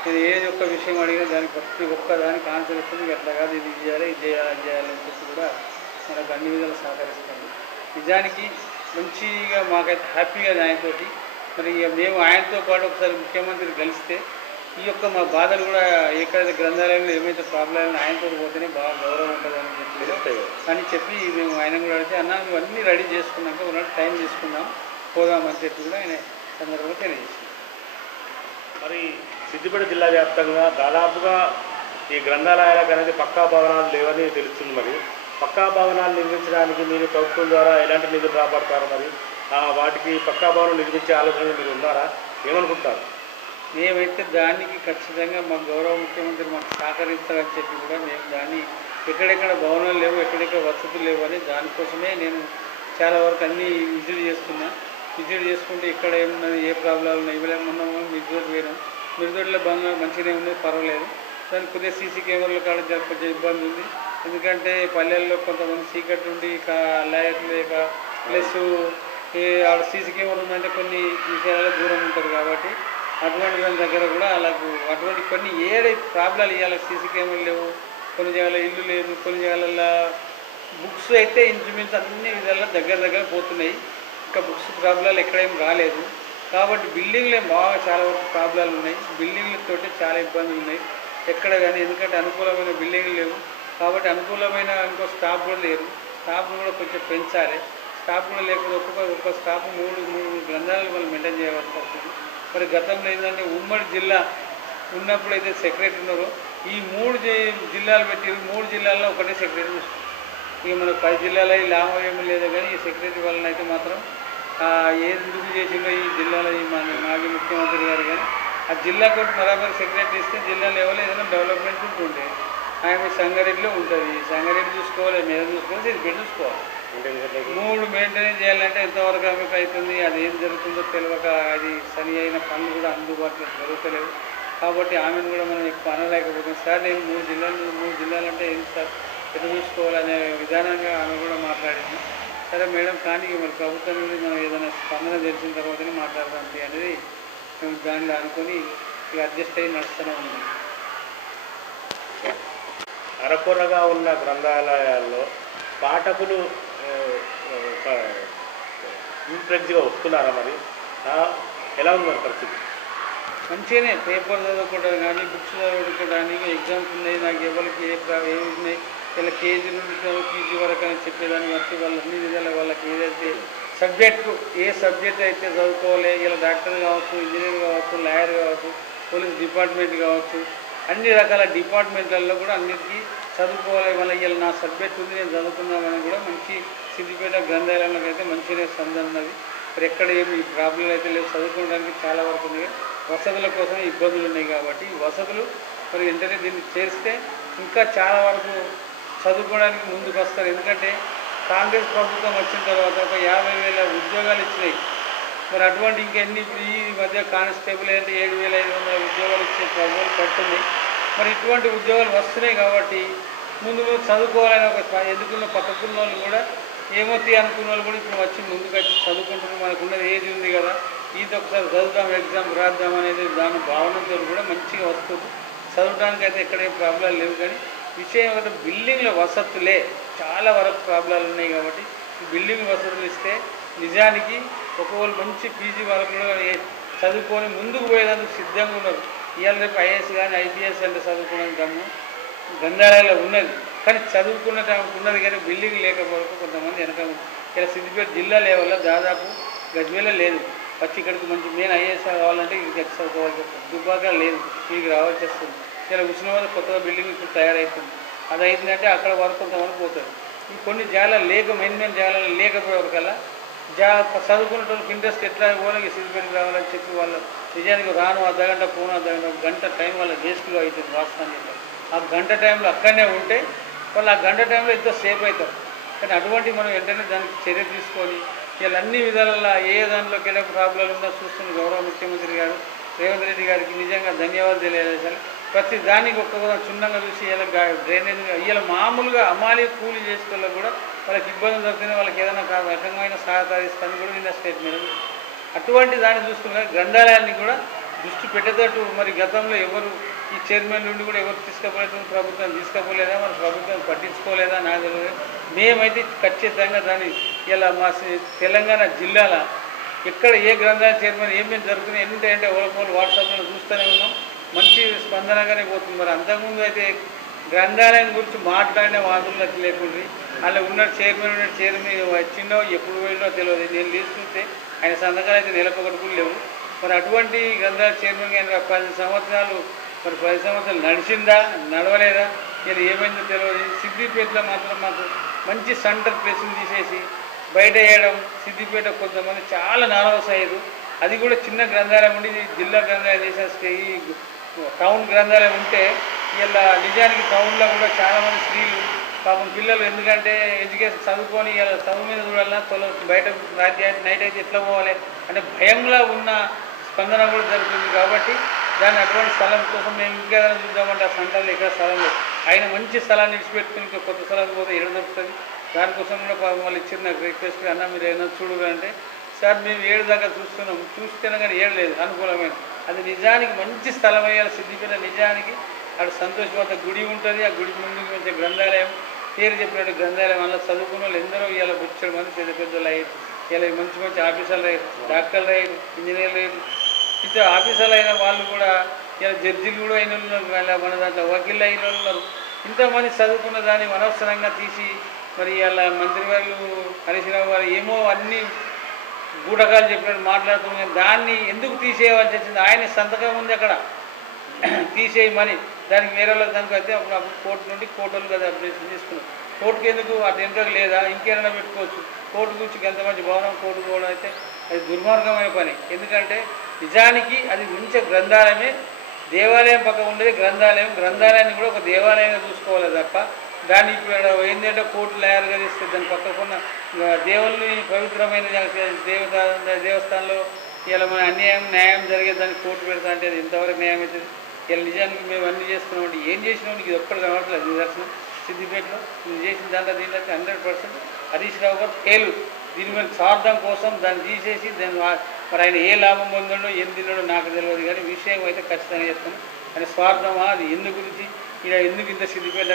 నేను ఏ ఒక్క విషయం అడిగినా దానికి ప్రతి ఒక్క దానికి ఆన్సర్ ఇస్తుంది. అట్లా కాదు, ఇది చేయాలి అది చేయాలని చెప్పి కూడా మనకు అన్ని విధాలు సహకరిస్తుంది. నిజానికి మంచిగా మాకైతే హ్యాపీగా ఆయనతోటి. మరి మేము ఆయనతో పాటు ఒకసారి ముఖ్యమంత్రి కలిస్తే ఈ యొక్క మా బాధలు కూడా ఎక్కడైతే గ్రంథాలయంలో ఏమైతే ప్రాబ్లం ఆయనతో పోతేనే బాగా గౌరవం ఉంటుందని చెప్పి మేము ఆయన కూడా అడిగితే అన్న ఇవన్నీ రెడీ చేసుకున్నాక ఉన్నట్టు టైం తీసుకుందాం పోదామని చెప్పి కూడా ఆయన సందర్భంగా తెలియజేసింది. మరి సిద్దిపేట జిల్లా వ్యాప్తంగా దాదాపుగా ఈ గ్రంథాలయాలకు అనేది పక్కా భవనాలు లేవని తెలుస్తుంది. మరి పక్కా భవనాలు నిర్మించడానికి మీరు ప్రభుత్వం ద్వారా ఎలాంటి నిధులు రాబడతారు? మరి వాటికి పక్కా భవనం నిర్మించే ఆలోచన మీరు ఉన్నారా? ఏమనుకుంటారు? మేమైతే దానికి ఖచ్చితంగా మా గౌరవ ముఖ్యమంత్రి మాకు సహకరిస్తారని చెప్పి కూడా మేము దాన్ని ఎక్కడెక్కడ భవనాలు లేవు, ఎక్కడెక్కడ వసతులు లేవు అని దానికోసమే నేను చాలా వరకు అన్నీ విజిట్ చేసుకుంటే ఇక్కడ ఏమున్నది, ఏ ప్రాబ్లాలు ఉన్నాయి, ఇవ్వలేమన్నాము. మిర్దోటి పోయినాం, మిర్దోటిలో బాగా మంచిగానే ఉన్నది, పర్వాలేదు. దానికి కొద్దిగా సీసీ కెమెరాల కాడ కొంచెం ఇబ్బంది ఉంది. ఎందుకంటే పల్లెల్లో కొంతమంది సీక్రెట్ ఉండి లైట్ లేక ప్లస్ ఆడ సీసీ కెమెరా ఉందంటే కొన్ని విషయాలలో దూరం ఉంటుంది కాబట్టి అటువంటి వాళ్ళ దగ్గర కూడా అలాగూ అటువంటి కొన్ని ఏడే ప్రాబ్లాలు ఇవ్వాలి. సీసీ కెమెరాలు లేవు, కొన్ని జాగాల ఇల్లు లేదు, కొన్ని జాగాల బుక్స్ అయితే ఇంచుమించు అన్ని విధాలా దగ్గర పోతున్నాయి. ఇంకా బుక్స్ ప్రాబ్లాలు ఎక్కడేం రాలేదు కాబట్టి బిల్డింగ్లే బాగా చాలా వరకు ప్రాబ్లాలు ఉన్నాయి. బిల్డింగ్లతోటి చాలా ఇబ్బందులు ఉన్నాయి ఎక్కడ కానీ. ఎందుకంటే అనుకూలమైన బిల్డింగ్లు లేవు కాబట్టి అనుకూలమైన ఇంకో స్టాఫ్ కూడా లేరు. స్టాఫ్ను కూడా కొంచెం పెంచాలి. స్టాఫ్ కూడా లేకపోతే ఒక్కొక్క స్టాఫ్ మూడు గ్రంథాలు వాళ్ళు మెయింటైన్ చేయవలసి వస్తుంది. మరి గతంలో ఏంటంటే ఉమ్మడి జిల్లా ఉన్నప్పుడు అయితే సెక్రటరీ ఉన్నారో ఈ 3 జిల్లాలు పెట్టారు. 3 జిల్లాల్లో ఒకటే సెక్రటరీ చూస్తారు. ఇక మన 10 జిల్లాలో లాభం ఏమీ లేదు కానీ ఈ సెక్రటరీ వాళ్ళని అయితే మాత్రం ఎందుకు చేసిందో ఈ జిల్లాలో ఈ మాజీ ముఖ్యమంత్రి గారు కానీ ఆ జిల్లా కూడా బరాబర్ సెక్రటరీ ఇస్తే జిల్లా లెవెల్ ఏదైనా డెవలప్మెంట్ ఉంటుండే. ఆమె సంగారెడ్డిలో ఉంటుంది, సంగారెడ్డి చూసుకోవాలి, మీద చూసుకోవాలి, సిద్దిపేట చూసుకోవాలి. 3 మెయింటైన్ చేయాలంటే ఎంతవరకు ఆమెకు అవుతుంది, అది ఏం జరుగుతుందో తెలియక అది సరి అయిన పనులు కూడా అందుబాటులో జరుగుతలేవు. కాబట్టి ఆమెను కూడా మనం ఎక్కువ అనలేకపోతున్నాం. సార్ నేను 3 జిల్లాలు అంటే ఏంటి సార్, ఎటు చూసుకోవాలనే విధానంగా ఆమె కూడా మాట్లాడింది. సరే మేడం, కానీ మరి ప్రభుత్వం నుండి మనం ఏదైనా స్పందన తెలిసిన తర్వాతనే మాట్లాడదాం అనేది మేము దాన్ని అనుకొని ఇక అడ్జస్ట్ అయ్యి నడుస్తూనే ఉంది. అరకొరగా ఉన్న గ్రంథాలయాల్లో పాఠకులు ఇంప్రెస్గా వస్తున్నారా? మరి ఎలా ఉంది మరి పరిస్థితి? మంచిగానే పేపర్ చదువుకోవడానికి కానీ బుక్స్ చదువుకోవడానికి ఎగ్జామ్స్ ఉన్నాయి. నాకు ఎవరికి ఏమి ఉన్నాయి ఇలా కేజీ నుండి పీజీ వరకు అని చెప్పేదాన్ని బట్టి వాళ్ళు అన్ని విధాలు వాళ్ళకి ఏదైతే ఏ సబ్జెక్ట్ అయితే చదువుకోవాలి, ఇలా డాక్టర్ కావచ్చు, ఇంజనీర్ కావచ్చు, లాయర్ కావచ్చు, పోలీస్ డిపార్ట్మెంట్ కావచ్చు, అన్ని రకాల డిపార్ట్మెంట్లలో కూడా అన్నిటికీ చదువుకోవాలి. మళ్ళీ ఇలా నా సబ్జెక్ట్ ఉంది నేను చదువుకున్నామని కూడా మంచి సిద్దిపేట గ్రంథాలయంలోకి అయితే మంచిగానే సందన్నది. మరి ఎక్కడ ఏమి ప్రాబ్లం అయితే లేదు, చదువుకోవడానికి చాలా వరకు ఉన్నాయి. వసతుల కోసం ఇబ్బందులు ఉన్నాయి కాబట్టి వసతులు మరి వెంటనే దీన్ని చేస్తే ఇంకా చాలా వరకు చదువుకోవడానికి ముందుకు వస్తారు. ఎందుకంటే కాంగ్రెస్ ప్రభుత్వం వచ్చిన తర్వాత ఒక 50,000 ఉద్యోగాలు ఇచ్చినాయి. మరి అటువంటి ఇంకెన్ని ఈ మధ్య కానిస్టేబుల్ అంటే 7,500 ఉద్యోగాలు ఇచ్చే ప్రభుత్వం పడుతుంది. మరి ఇటువంటి ఉద్యోగాలు వస్తున్నాయి కాబట్టి ముందు చదువుకోవాలని ఒక ఎదుగున్న పక్కకున్న వాళ్ళు కూడా ఏమవుతాయి అనుకున్న వాళ్ళు కూడా ఇప్పుడు వచ్చి ముందుకు వచ్చి చదువుకుంటున్నారు. మనకున్నది ఏజ్ ఉంది కదా, ఈత ఒకసారి చదువుదాం, ఎగ్జామ్ రాద్దాం అనేది దాని భావనతో కూడా మంచిగా వస్తుంది. చదవడానికి అయితే ఎక్కడేం ప్రాబ్లాలు లేవు. కానీ విషయం ఏంటంటే బిల్డింగ్ల వసతులే చాలా వరకు ప్రాబ్లాలు ఉన్నాయి. కాబట్టి బిల్డింగ్ వసతులు ఇస్తే నిజానికి ఒకవేళ మంచి పీజీ వాళ్ళకు కూడా చదువుకొని ముందుకు పోయేదానికి సిద్ధంగా ఉన్నారు. ఇవాళ రేపు ఐఏఎస్ కానీ ఐపీఎస్ అంటే చదువుకున్నది దమ్ము గ్రంథాలయాల్లో ఉన్నది, కానీ ఉన్నది కానీ బిల్డింగ్ లేకపోతే కొంతమంది వెనక ఇలా సిద్దిపేట జిల్లా లెవెల్లో దాదాపు గజ్వేల్లో లేదు. వచ్చి ఇక్కడికి మంచి మెయిన్ ఐఏఎస్ కావాలంటే ఇక్కడికి వచ్చి చదువుకోవాల్సి వస్తుంది. దుబ్బాక లేదు, ఇక్కడికి రావాల్సి వస్తుంది. ఇలా ఉస్మానాబాద్ కొత్తగా బిల్డింగ్ ఇప్పుడు తయారవుతుంది. అది అయిందంటే అక్కడ వరకు కొంతమంది పోతారు. ఈ కొన్ని జాగాలు మెయిన్ జాగాలు లేకపోయేవరకల్లా చదువుకునేటోళ్ళకి ఇంట్రెస్ట్ ఎట్లా పోలకి సిద్దిపేటకి రావాలని చెప్పి వాళ్ళు నిజానికి రాను అర్ధగంట పోను అర్ధగంట గంట టైం వాళ్ళ వేస్ట్గా అవుతుంది. వాస్తవాన్ని ఆ గంట టైంలో అక్కడనే ఉంటే వాళ్ళు ఆ గంట టైంలో ఎంతో సేఫ్ అవుతారు. కానీ అటువంటి మనం వెంటనే దానికి చర్య తీసుకొని ఇలా అన్ని విధాలలో ఏ దాంట్లోకి వెళ్ళే ప్రాబ్లం ఉందో చూస్తున్న గౌరవ ముఖ్యమంత్రి గారు రేవంత్ రెడ్డి గారికి నిజంగా ధన్యవాదాలు తెలియజేయాలి. ప్రతి దానికి ఒక్క క్షుణ్ణంగా చూసి ఇలా డ్రైనేజ్ ఇలా మామూలుగా అమాలి కూలీ చేసుకోవాలి కూడా వాళ్ళకి ఇబ్బంది దొరికితే వాళ్ళకి ఏదైనా రకమైన సహకరిస్తాను కూడా నిన్న స్టేట్మెంట్. అటువంటి దాన్ని చూసుకున్న గ్రంథాలయాన్ని కూడా దృష్టి పెట్టేటట్టు మరి గతంలో ఎవరు ఈ చైర్మన్ నుండి కూడా ఎవరు తీసుకుపోలేదు, ప్రభుత్వం తీసుకుపోలేదా, మరి ప్రభుత్వం పట్టించుకోలేదా నాకు తెలియదు. మేమైతే ఖచ్చితంగా దాన్ని ఇలా మా తెలంగాణ జిల్లాల ఎక్కడ ఏ గ్రంథాలయ చైర్మన్ ఏమేమి జరుగుతున్నాయి ఎన్ని ఉంటాయంటే ఒకళ్ళు వాట్సాప్లో చూస్తూనే ఉన్నాం. మంచి స్పందనగానే పోతుంది. మరి అంతకుముందు అయితే గ్రంథాలయం గురించి మాట్లాడిన వాదులకు లేకుండా అలా ఉన్న చైర్మన్ వచ్చిండో ఎప్పుడు పోయిందో తెలియదు. నేను లీజ్ చూస్తే ఆయన సంతకాలు అయితే నెలకొకటి కూడా లేవు. మరి అటువంటి గ్రంథాలయ చైర్మన్ కానీ 10 సంవత్సరాలు మరి 10 సంవత్సరాలు నడిచిందా నడవలేదా ఇలా ఏమైందో తెలియదు. సిద్దిపేటలో మాత్రం మాకు మంచి సెంటర్ ప్లేస్ని తీసేసి బయట వేయడం, సిద్దిపేట కొంతమంది చాలా నార్వస్ అయ్యారు. అది కూడా చిన్న గ్రంథాలయం ఉండి జిల్లా గ్రంథాలయం చేసేస్తే ఈ టౌన్ గ్రంథాలయం ఉంటే ఇలా నిజానికి టౌన్లో కూడా చాలామంది స్త్రీలు పాపం పిల్లలు ఎందుకంటే ఎడ్యుకేషన్ చదువుకొని ఇలా చదువు మీద చూడాలన్నా బయట నైట్ అయితే ఎట్లా పోవాలి అంటే భయంలో ఉన్న స్పందన కూడా జరుగుతుంది. కాబట్టి దాన్ని అటువంటి స్థలం కోసం మేము ఇంకేదైనా చూద్దామంటే ఆ సెంటర్లో ఎక్కడ స్థలం లేదు. ఆయన మంచి స్థలాన్ని విడిచిపెట్టుకుని ఇంకా కొత్త స్థలానికి పోతే ఎక్కడ దొరుకుతుంది. దానికోసం కూడా పాపం వాళ్ళు ఇచ్చిన నాకు రిక్వెస్ట్ అన్న మీరు ఏదైనా చూడరు అంటే సార్ మేము 7 దాకా చూస్తున్నాం, చూస్తేనే కానీ 7 లేదు అనుకూలమైన. అది నిజానికి మంచి స్థలం అయ్యాలి సిద్దిపేట. నిజానికి అక్కడ సంతోషవంత గుడి ఉంటుంది. ఆ గుడి ముందుకు వచ్చే గ్రంథాలయం పేరు చెప్పినట్టు గ్రంథాలయం వల్ల చదువుకున్న వాళ్ళు ఎందరో ఇవాళ బొచ్చడు మంది పెద్ద పెద్దలు అయ్యారు. ఇలా మంచి మంచి ఆఫీసర్లు అయ్యారు, డాక్టర్లు అయ్యారు, ఇంజనీర్లు అయ్యారు. ఇంత ఆఫీసర్లు అయిన వాళ్ళు కూడా ఇలా జడ్జిలు కూడా అయిన ఉన్నారు, మన దాంట్లో వకీళ్ళు అయిన వాళ్ళు ఉన్నారు. ఇంతమంది చదువుకున్న దాన్ని అనవసరంగా తీసి మరి ఇలా మంత్రివర్యులు హరీష్ రావు గారు ఏమో అన్ని గూఢకాలు చెప్పినట్టు మాట్లాడుతున్నారు. దాన్ని ఎందుకు తీసేయవలసి వచ్చింది? ఆయన సంతకం ఉంది అక్కడ తీసేయమని. దానికి వేరే వాళ్ళకి దానికి అయితే అప్పుడు కోర్టు నుండి కోర్టులు కదా అప్డేషన్ తీసుకున్నారు. కోర్టుకి ఎందుకు అది ఎంతకు లేదా ఇంకేమైనా పెట్టుకోవచ్చు. కోర్టు గురించి ఎంత మంచి భవనం కోర్టు పోవడం అయితే అది దుర్మార్గమైన పని. ఎందుకంటే నిజానికి అది ఉంచే గ్రంథాలయమే. దేవాలయం పక్క ఉండేది గ్రంథాలయం. గ్రంథాలయాన్ని కూడా ఒక దేవాలయంగా చూసుకోవాలి తప్ప దాన్ని ఇప్పుడు ఏంటంటే కోర్టు లాయర్గా తీస్తే దాని పక్కకున్న దేవుల్ని పవిత్రమైన దేవస్థానంలో ఇలా మన అన్యాయం న్యాయం జరిగేది దాన్ని కోర్టు పెడతా అంటే అది ఇంతవరకు న్యాయం అవుతుంది. ఇలా నిజానికి మేము అన్నీ చేస్తున్నామంటే ఏం చేసినాం నీకు ఇది ఒక్కటి కనబడలేదు. నిదర్శనం సిద్దిపేటలో నువ్వు చేసిన దాంట్లో దీంట్లో 100% హరీష్ రావు గారు ఫెయిల్. దీని మీద స్వార్థం కోసం దాన్ని తీసేసి దాన్ని మరి ఆయన ఏ లాభం పొందడో ఏం తిన్నాడో నాకు తెలియదు, కానీ విషయం అయితే ఖచ్చితంగా చెప్తాను. కానీ స్వార్థమా అది ఎందు గురించి ఇలా ఎందుకు ఇంత సిద్దిపేట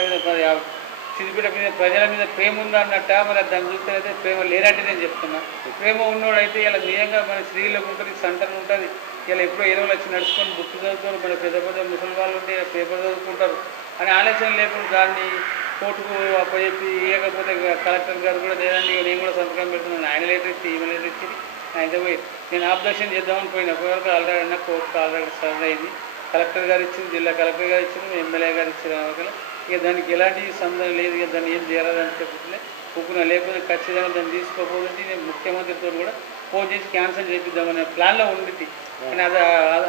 మీద ప్రజల మీద ప్రేమ ఉందా అన్నట్ట మరి దాన్ని చూస్తేనైతే ప్రేమ లేనట్టు నేను చెప్తున్నా. ప్రేమ ఉన్నోడైతే ఇలా నిజంగా మన స్త్రీలకు ఉంటుంది, సెంటర్ ఉంటుంది. ఇలా ఎప్పుడో 20 లక్షలు నడుచుకొని బుక్ చదువుతారు, మన పెద్ద పెద్ద ముసలి వాళ్ళు ఉంటే పేపర్ చదువుకుంటారు అని ఆలోచన లేకుండా దాన్ని కోర్టుకు అప్పచెప్పి ఇవ్వకపోతే కలెక్టర్ గారు కూడా లేదండి నేను కూడా సంతకం పెడుతున్నాను. ఆయన లెటర్ ఇచ్చి ఈమె లెటర్ ఇచ్చి ఆయనతో పోయి నేను ఆబ్జెక్షన్ చేద్దామని పోయినా పోయేవరకు ఆల్రెడీ అన్న కోర్టుకు ఆల్రెడీ సర్వ్ అయింది. కలెక్టర్ గారు ఇచ్చింది, జిల్లా కలెక్టర్ గారు ఇచ్చింది, ఎమ్మెల్యే గారు ఇచ్చిన ఇక దానికి ఎలాంటి సంబంధం లేదు. ఇక దాన్ని ఏం చేయాలని చెప్పలే ఒప్పుకున్నా. లేకపోతే ఖచ్చితంగా దాన్ని తీసుకోకపోతే నేను ముఖ్యమంత్రితో కూడా ఫోన్ చేసి క్యాన్సిల్ చేపిద్దామనే ప్లాన్లో ఉండి కానీ అది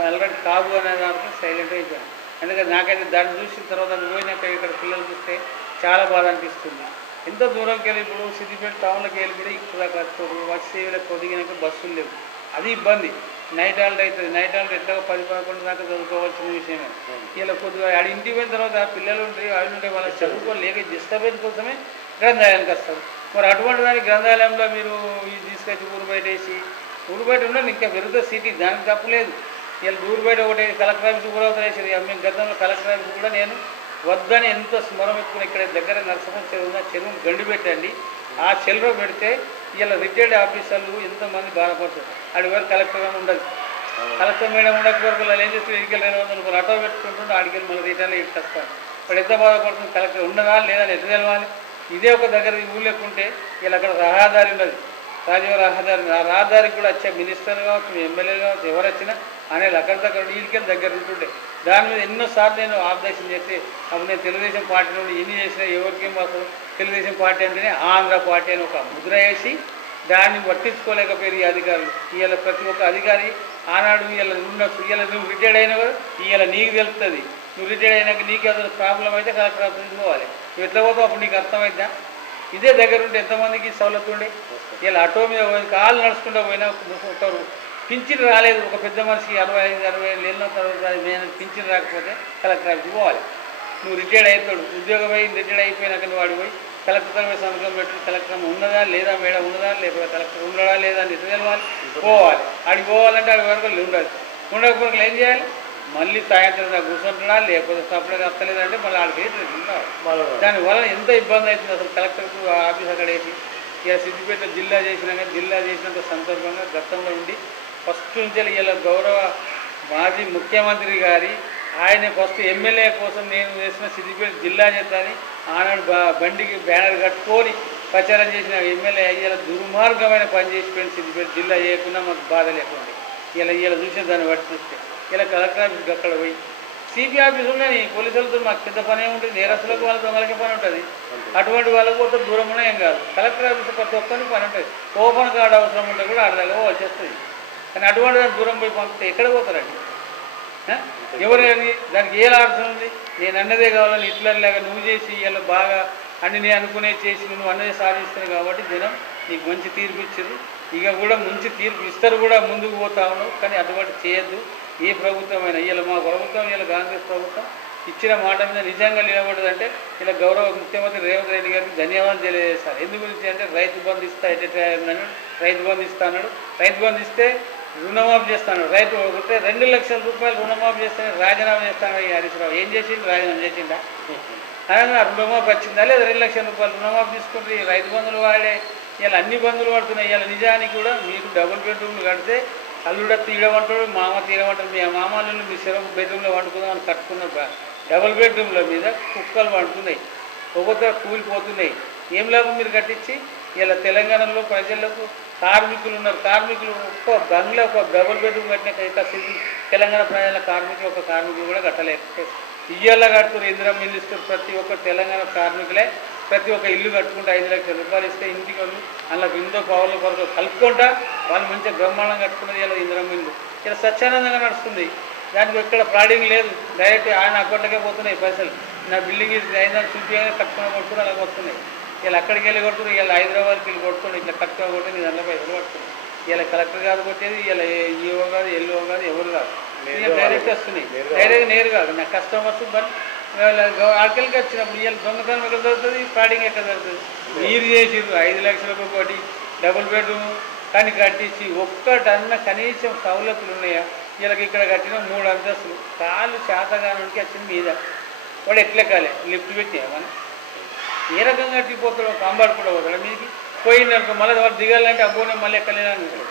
ఆల్రెడీ కాదు అనే దాంట్లో సైలెంట్గా అయిపోయాను. ఎందుకంటే నాకైతే దాన్ని చూసిన తర్వాత అది పోయినాక ఇక్కడ పిల్లలు చూస్తే చాలా బాధ అనిపిస్తుంది. ఎంత దూరంకి వెళ్ళి ఇప్పుడు సిద్దిపేట టౌన్లోకి వెళ్ళి కూడా ఇక్కడ కట్టుకోరు వచ్చేలకు కొద్దిగినాక బస్సులు లేవు, అది ఇబ్బంది. నైట్ హాల్ట్ అవుతుంది. నైట్ హాల్ట్ ఎట్లా 10-11 దాకా చదువుకోవాల్సిన విషయమే. ఇలా కొద్దిగా ఆడ ఇంటికి పోయిన తర్వాత పిల్లలు ఉంటాయి వాళ్ళు ఉంటే వాళ్ళకి చదువుకోలేక డిస్టర్బెన్స్ కోసమే గ్రంథాలయానికి వస్తారు. మరి అటువంటి దానికి గ్రంథాలయంలో మీరు ఇది తీసుకొచ్చి ఊరు బయట వేసి ఊరు బయట ఉండాలి ఇంకా పెరుగుతుంది సిటీ, దానికి తప్పులేదు. ఇలా ఊరు బయట ఒకటి కలెక్టర్ ఆఫీస్ కూడా అవుతాయి. మేము గతంలో కలెక్టర్ ఆఫీస్ కూడా నేను వద్దని ఎంతో స్మరం ఎత్తుకుని ఇక్కడ దగ్గర నరసింహం చెరువు ఉన్న చెరువును గండి పెట్టండి. ఆ చెరువులో పెడితే ఇలా రిటైర్డ్ ఆఫీసర్లు ఎంతోమంది బాధపడతారు. అది వరకు కలెక్టర్గా ఉండదు. కలెక్టర్ మేడం ఉండకపోతే వాళ్ళు ఏం చేస్తారు, ఇటుకెళ్ళి 200 రూపాయలు ఆటో పెట్టుకుంటుంటే ఆడికెళ్ళి మళ్ళీ రిటర్న్ ఇస్తాను. ఇప్పుడు ఎంత బాధపడుతుంది, కలెక్టర్ ఉన్నదా లేదా ఎట్లా తెలవాలి? ఇదే ఒక దగ్గర ఈ ఊళ్ళో ఉంటే ఇలా అక్కడ రహదారి ఉన్నది, రాజీవ రహదారి. ఆ రహదారికి కూడా వచ్చే మినిస్టర్ కావచ్చు, ఎమ్మెల్యే కావచ్చు, ఎవరు వచ్చినా అనేది అక్కడ దగ్గర వీళ్ళకెళ్ళి దగ్గర ఉంటుండే. దాని మీద ఎన్నోసార్లు నేను ఆబ్జెక్షన్ చేస్తే అప్పుడు నేను తెలుగుదేశం పార్టీ నుండి ఎన్ని చేసినా ఎవరికేం అసలు తెలుగుదేశం పార్టీ అంటేనే ఆంధ్ర పార్టీ అని ఒక ముద్ర వేసి దాన్ని పట్టించుకోలేకపోయారు ఈ అధికారులు. ఇవాళ ప్రతి ఒక్క అధికారి ఆనాడు ఇలా ఉండొచ్చు, ఇలా నువ్వు రిటైర్డ్ అయినా కూడా ఇవాళ నీకు తెలుస్తుంది. నువ్వు రిటైర్డ్ అయినాక నీకు ఏదైనా ప్రాబ్లం అయితే కలెక్టర్ ఆఫీస్కి పోవాలి. నువ్వు ఎట్లా పోతావు అప్పుడు నీకు అర్థమైద్దా? ఇదే దగ్గర ఉంటే ఎంతమందికి సవలతు ఉండే. ఇలా ఆటో మీద పోయి కాళ్ళు నడుచుకుంటూ పోయినా ఒకరు పింఛన్ రాలేదు, ఒక పెద్ద మనిషికి 65-67 ఏళ్ళ తర్వాత పింఛన్ రాకపోతే కలెక్టర్ ఆఫీస్కి పోవాలి. నువ్వు రిటైర్డ్ అవుతాడు, ఉద్యోగం అయ్యి రిటైర్డ్ అయిపోయినాక నువ్వు వాడికి పోయి కలెక్టర్ మీద సంతకం పెట్టి కలెక్టర్ ఉన్నదా లేదా మేడం ఉన్నదా, లేకపోతే కలెక్టర్ ఉండడా లేదా అని ఎట్లా తెలవాలి? పోవాలి. ఆడికి పోవాలంటే ఆడి వరకు ఉండాలి. ఉండకపోతే ఏం చేయాలి? మళ్ళీ సాయంత్రం దాకా కూర్చుంటున్నా, లేకపోతే సపరేట్గా వస్తలేదంటే మళ్ళీ ఆడికి దానివల్ల ఎంత ఇబ్బంది అవుతుంది అసలు. కలెక్టర్ ఆఫీస్ అక్కడ వేసి ఇక సిద్దిపేట జిల్లా చేసినంత సందర్భంగా గతంలో ఉండి ఫస్ట్ నుంచి ఇలా గౌరవ మాజీ ముఖ్యమంత్రి గారి ఆయన ఫస్ట్ ఎమ్మెల్యే కోసం నేను చేసిన సిద్దిపేట జిల్లా చేస్తాని ఆనాడు బండికి బ్యానర్ కట్టుకొని ప్రచారం చేసిన ఎమ్మెల్యే ఇలా దుర్మార్గమైన పని చేసిపోయింది. సిద్దిపేట జిల్లా చేయకుండా మాకు బాధ లేకుండా ఇలా చూసిన దాన్ని బట్టి చూస్తే ఇలా కలెక్టర్ ఆఫీస్కి అక్కడ పోయి సిపి ఆఫీస్ ఉన్నాయి, పోలీసులతో మాకు పెద్ద పని ఏముంటుంది, నేరస్తులకు వాళ్ళ దొంగలకే పని ఉంటుంది. అటువంటి వాళ్ళకు కొంత దూరం ఉన్నా ఏం కాదు. కలెక్టర్ ఆఫీస్ ప్రతి ఒక్కరికి పని ఉంటుంది. ఓపెన్ కార్డు అవసరం ఉంటే కూడా ఆడదాకా వచ్చేస్తుంది. కానీ అటువంటి దాన్ని దూరం పోయి పంపితే ఎక్కడ పోతారండి? ఎవరైనా దానికి ఏ అవసరం ఉంది? నేను అన్నదే కావాలని హిట్లర్లాగా నువ్వు చేసి ఇలా బాగా అన్ని నేను అనుకునే చేసి నువ్వు అన్నదే సాధిస్తున్నావు కాబట్టి జనం నీకు మంచి తీర్పు ఇచ్చారు. ఇక కూడా మంచి తీర్పు ఇస్తారు కూడా, ముందుకు పోతా ఉన్నావు. కానీ అటువంటి చేయొద్దు ఏ ప్రభుత్వమైనా. ఇలా మా ప్రభుత్వం ఇలా కాంగ్రెస్ ప్రభుత్వం ఇచ్చిన మాట మీద నిజంగా నిలబడదంటే ఇలా గౌరవ ముఖ్యమంత్రి రేవంత్ రెడ్డి గారికి ధన్యవాదాలు తెలియజేస్తారు. ఎందు గురించి అంటే రైతు బంధు ఇస్తా రైతు బంధు ఇస్తా అన్నాడు. రైతు బంధు ఇస్తే రుణమాఫీ చేస్తాను. రైతు ఒకటే 2 లక్షల రూపాయలు రుణమాఫీ చేస్తాను రాజీనామా చేస్తాను. ఈ హరీష్ రావు ఏం చేసిండు? రాజీనామా చేసిండా? అనగా రుణమాఫీ వచ్చిందా లేదా? 2 లక్షల రూపాయలు రుణమాఫీ తీసుకుంటే రైతు బంధువులు వాడే ఇలా అన్ని బంధువులు పడుతున్నాయి. ఇలా నిజానికి కూడా మీకు డబుల్ బెడ్రూమ్లు కడితే అల్లుడ తీయమంటాడు, మామ తీయమంటాడు. మీ మామూలు మీ సెలవు బెడ్రూమ్లో వండుకుందామని కట్టుకున్న డబుల్ బెడ్రూమ్ల మీద కుక్కలు వండుతున్నాయి, ఒక్కొక్క కూలిపోతున్నాయి. ఏం లాభం మీరు కట్టించి? ఇలా తెలంగాణలో ప్రజలకు కార్మికులు ఉన్నారు. కార్మికులు ఒక్క బంగ్లా ఒక డబుల్ బెడ్రూమ్ కట్టినాక తెలంగాణ ప్రజల కార్మికులు ఒక కార్మికులు కూడా కట్టలేకపోతే ఇయ్యాల కడుతున్నారు. ఇందిరా ఇల్లు ఇస్తారు. ప్రతి ఒక్క తెలంగాణ కార్మికులే ప్రతి ఒక్క ఇల్లు కట్టుకుంటే 5 లక్షల రూపాయలు ఇస్తే ఇంటికి వాళ్ళు అందులో విందో పౌరుల కొరకు కలుపుకుంటా వాళ్ళు మంచిగా బ్రహ్మాండం కట్టుకున్నది. ఇలా ఇందిరా ఇల్లు ఇలా స్వచ్ఛానందంగా నడుస్తుంది. దానికి ఎక్కడ ఫ్రాడింగ్ లేదు. డైరెక్ట్ ఆయన అకౌంట్లకే పోతున్నాయి పైసలు. నా బిల్డింగ్ ఐదారు చూపి కట్టుకుని కొడుతున్నారు, అలాగ వస్తున్నాయి. ఇలా అక్కడికి వెళ్ళి కొడుతున్నారు, ఇలా హైదరాబాద్కి వెళ్ళి కొడుతున్నాయి. ఇట్లా కట్టుగా కొట్టి నీ దాంట్లో పైసలు పడుతున్నాయి. ఇలా కలెక్టర్ కాదు కొట్టేది, ఇలా ఈఓ కాదు, ఎల్ఓ కాదు, ఎవరు కాదు. డైరెక్ట్ వస్తున్నాయి. డైరెక్ట్ నేరు కాదు. నాకు కస్టమర్స్ బట్ ఆకలికి వచ్చినప్పుడు ఇవాళ దొంగతనం ఎక్కడ దొరుకుతుంది, ఫ్రాడింగ్ ఎక్కడ దొరుకుతుంది? మీరు చేసిర్రు 5 లక్షలకు ఒకటి డబుల్ బెడ్రూమ్ కానీ కట్టించి ఒక్కటన్న కనీసం సౌలతులు ఉన్నాయా? వీళ్ళకి ఇక్కడ కట్టిన 3 అంతస్తులు కాళ్ళు చేతగానికి వచ్చింది మీద వాడు ఎట్లెక్కాలి? లిఫ్ట్ పెట్టినా మనం ఏ రకంగా కట్టిపోతాడో కాంబాడు కూడా పోతాడు. మీకు పోయిందనుకో మళ్ళీ వాడు దిగాలంటే అబ్బోనే మళ్ళీ ఎక్కలేదని ఉంటాడు.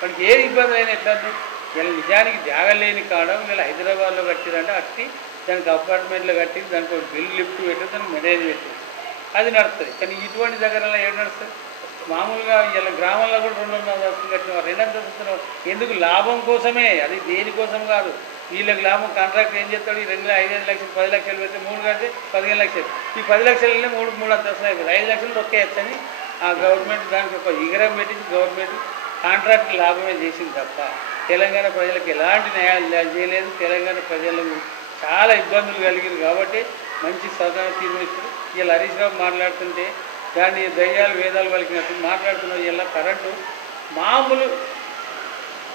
వాడికి ఏ ఇబ్బంది అయినా ఎట్లా? వీళ్ళ నిజానికి జాగా లేని కావడం వీళ్ళు హైదరాబాద్లో కట్టిరంటే అట్టి దానికి అపార్ట్మెంట్లో కట్టి దానికి ఒక బిల్ లిఫ్ట్ పెట్టి దానికి మెసేజ్ పెట్టి అది నడుస్తుంది. కానీ ఇటువంటి దగ్గరలో ఏం నడుస్తుంది? మామూలుగా ఇలా గ్రామాల్లో కూడా 200 అంతస్తులు కట్టిన 2 అంతస్తులు ఎందుకు? లాభం కోసమే. అది దేనికోసం కాదు. వీళ్ళకి లాభం. కాంట్రాక్ట్ ఏం చేస్తాడు? ఈ 5 లక్షలు 10 లక్షలు పెడితే 3 కడితే 15 లక్షలు. ఈ 10 లక్షలనే 3 అంతస్తులు అయిపోతుంది. 5 లక్షలు ఒక్కేయచ్చని ఆ గవర్నమెంట్ దానికి ఒక ఇగరం పెట్టించి గవర్నమెంట్ కాంట్రాక్ట్ లాభమే చేసింది తప్ప తెలంగాణ ప్రజలకు ఎలాంటి న్యాయాలు చేయలేదు. తెలంగాణ ప్రజలకు చాలా ఇబ్బందులు కలిగింది కాబట్టి మంచి సదన తీర్మానిస్తారు. ఇలా హరీష్ రావు మాట్లాడుతుంటే దాన్ని దయ్యాలు వేదాలు పలికినట్టు మాట్లాడుతున్న ఇలా కరెంటు మామూలు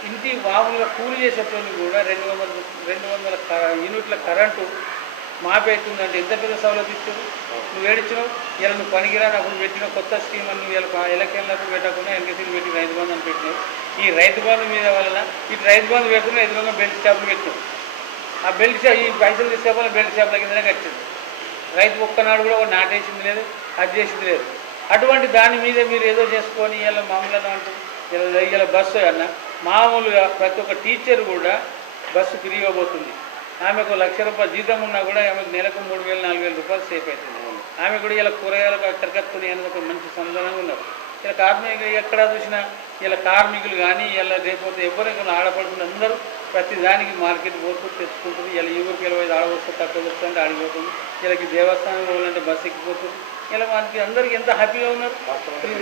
ఇంటి మామూలుగా కూలి చేసేటోళ్ళు కూడా 200 యూనిట్ల కరెంటు మాపేస్తుందంటే ఎంత పెద్ద సౌలభ్యం ఇచ్చారు. నువ్వు ఏడిచ్చినావు. ఇలా నువ్వు పనికిరాని అప్పుడు పెట్టిన కొత్త స్కీమ్ అని ఇలా ఎలక్షన్లకు పెట్టకుండా ఎన్కేసీలు పెట్టి రైతు బంధు అని పెట్టినావు. ఈ రైతు బంధు మీద వలన ఇటు రైతు బంధు పెడుతున్నా ఎదురుగా బెల్ట్ షాపులు పెట్టినావు. ఆ బెల్ట్ షాప్ ఈ పైసలు తీసుకోవాలి బెల్ట్ షాపుల కిందనే కట్టింది. రైతు ఒక్కనాడు కూడా ఒక నాటేసింది లేదు, అది చేసింది లేదు. అటువంటి దాని మీద మీరు ఏదో చేసుకొని ఇలా మామూలుగా అంటారు. ఇలా బస్సు అన్న మామూలుగా ప్రతి ఒక్క టీచర్ కూడా బస్సు ఫ్రీ ఇవ్వబోతుంది. ఆమెకు ₹1,00,000 జీతం ఉన్నా కూడా ఆమెకు నెలకు 3,000 4,000 రూపాయలు సేఫ్ అవుతుంది. ఆమె కూడా ఇలా కూరగాయలకు అక్కడికత్తుని అనేది మంచి సమాధానంగా ఉన్నారు. ఇలా కార్మికులు ఎక్కడ చూసినా ఇలా కార్మికులు కానీ ఇలా రేపోతే ఎవరైనా ఆడపడుతున్న అందరూ ప్రతి దానికి మార్కెట్ పోతూ తెచ్చుకుంటుంది. ఇలా ఈ ఊరికి 25 ఆడవస్తే తక్కువ వస్తుంటే ఆడిపోతుంది. వీళ్ళకి దేవస్థానం పోవాలంటే బస్సు ఎక్కిపోతుంది. ఇలా మనకి అందరికీ ఎంత హ్యాపీగా ఉన్నారు.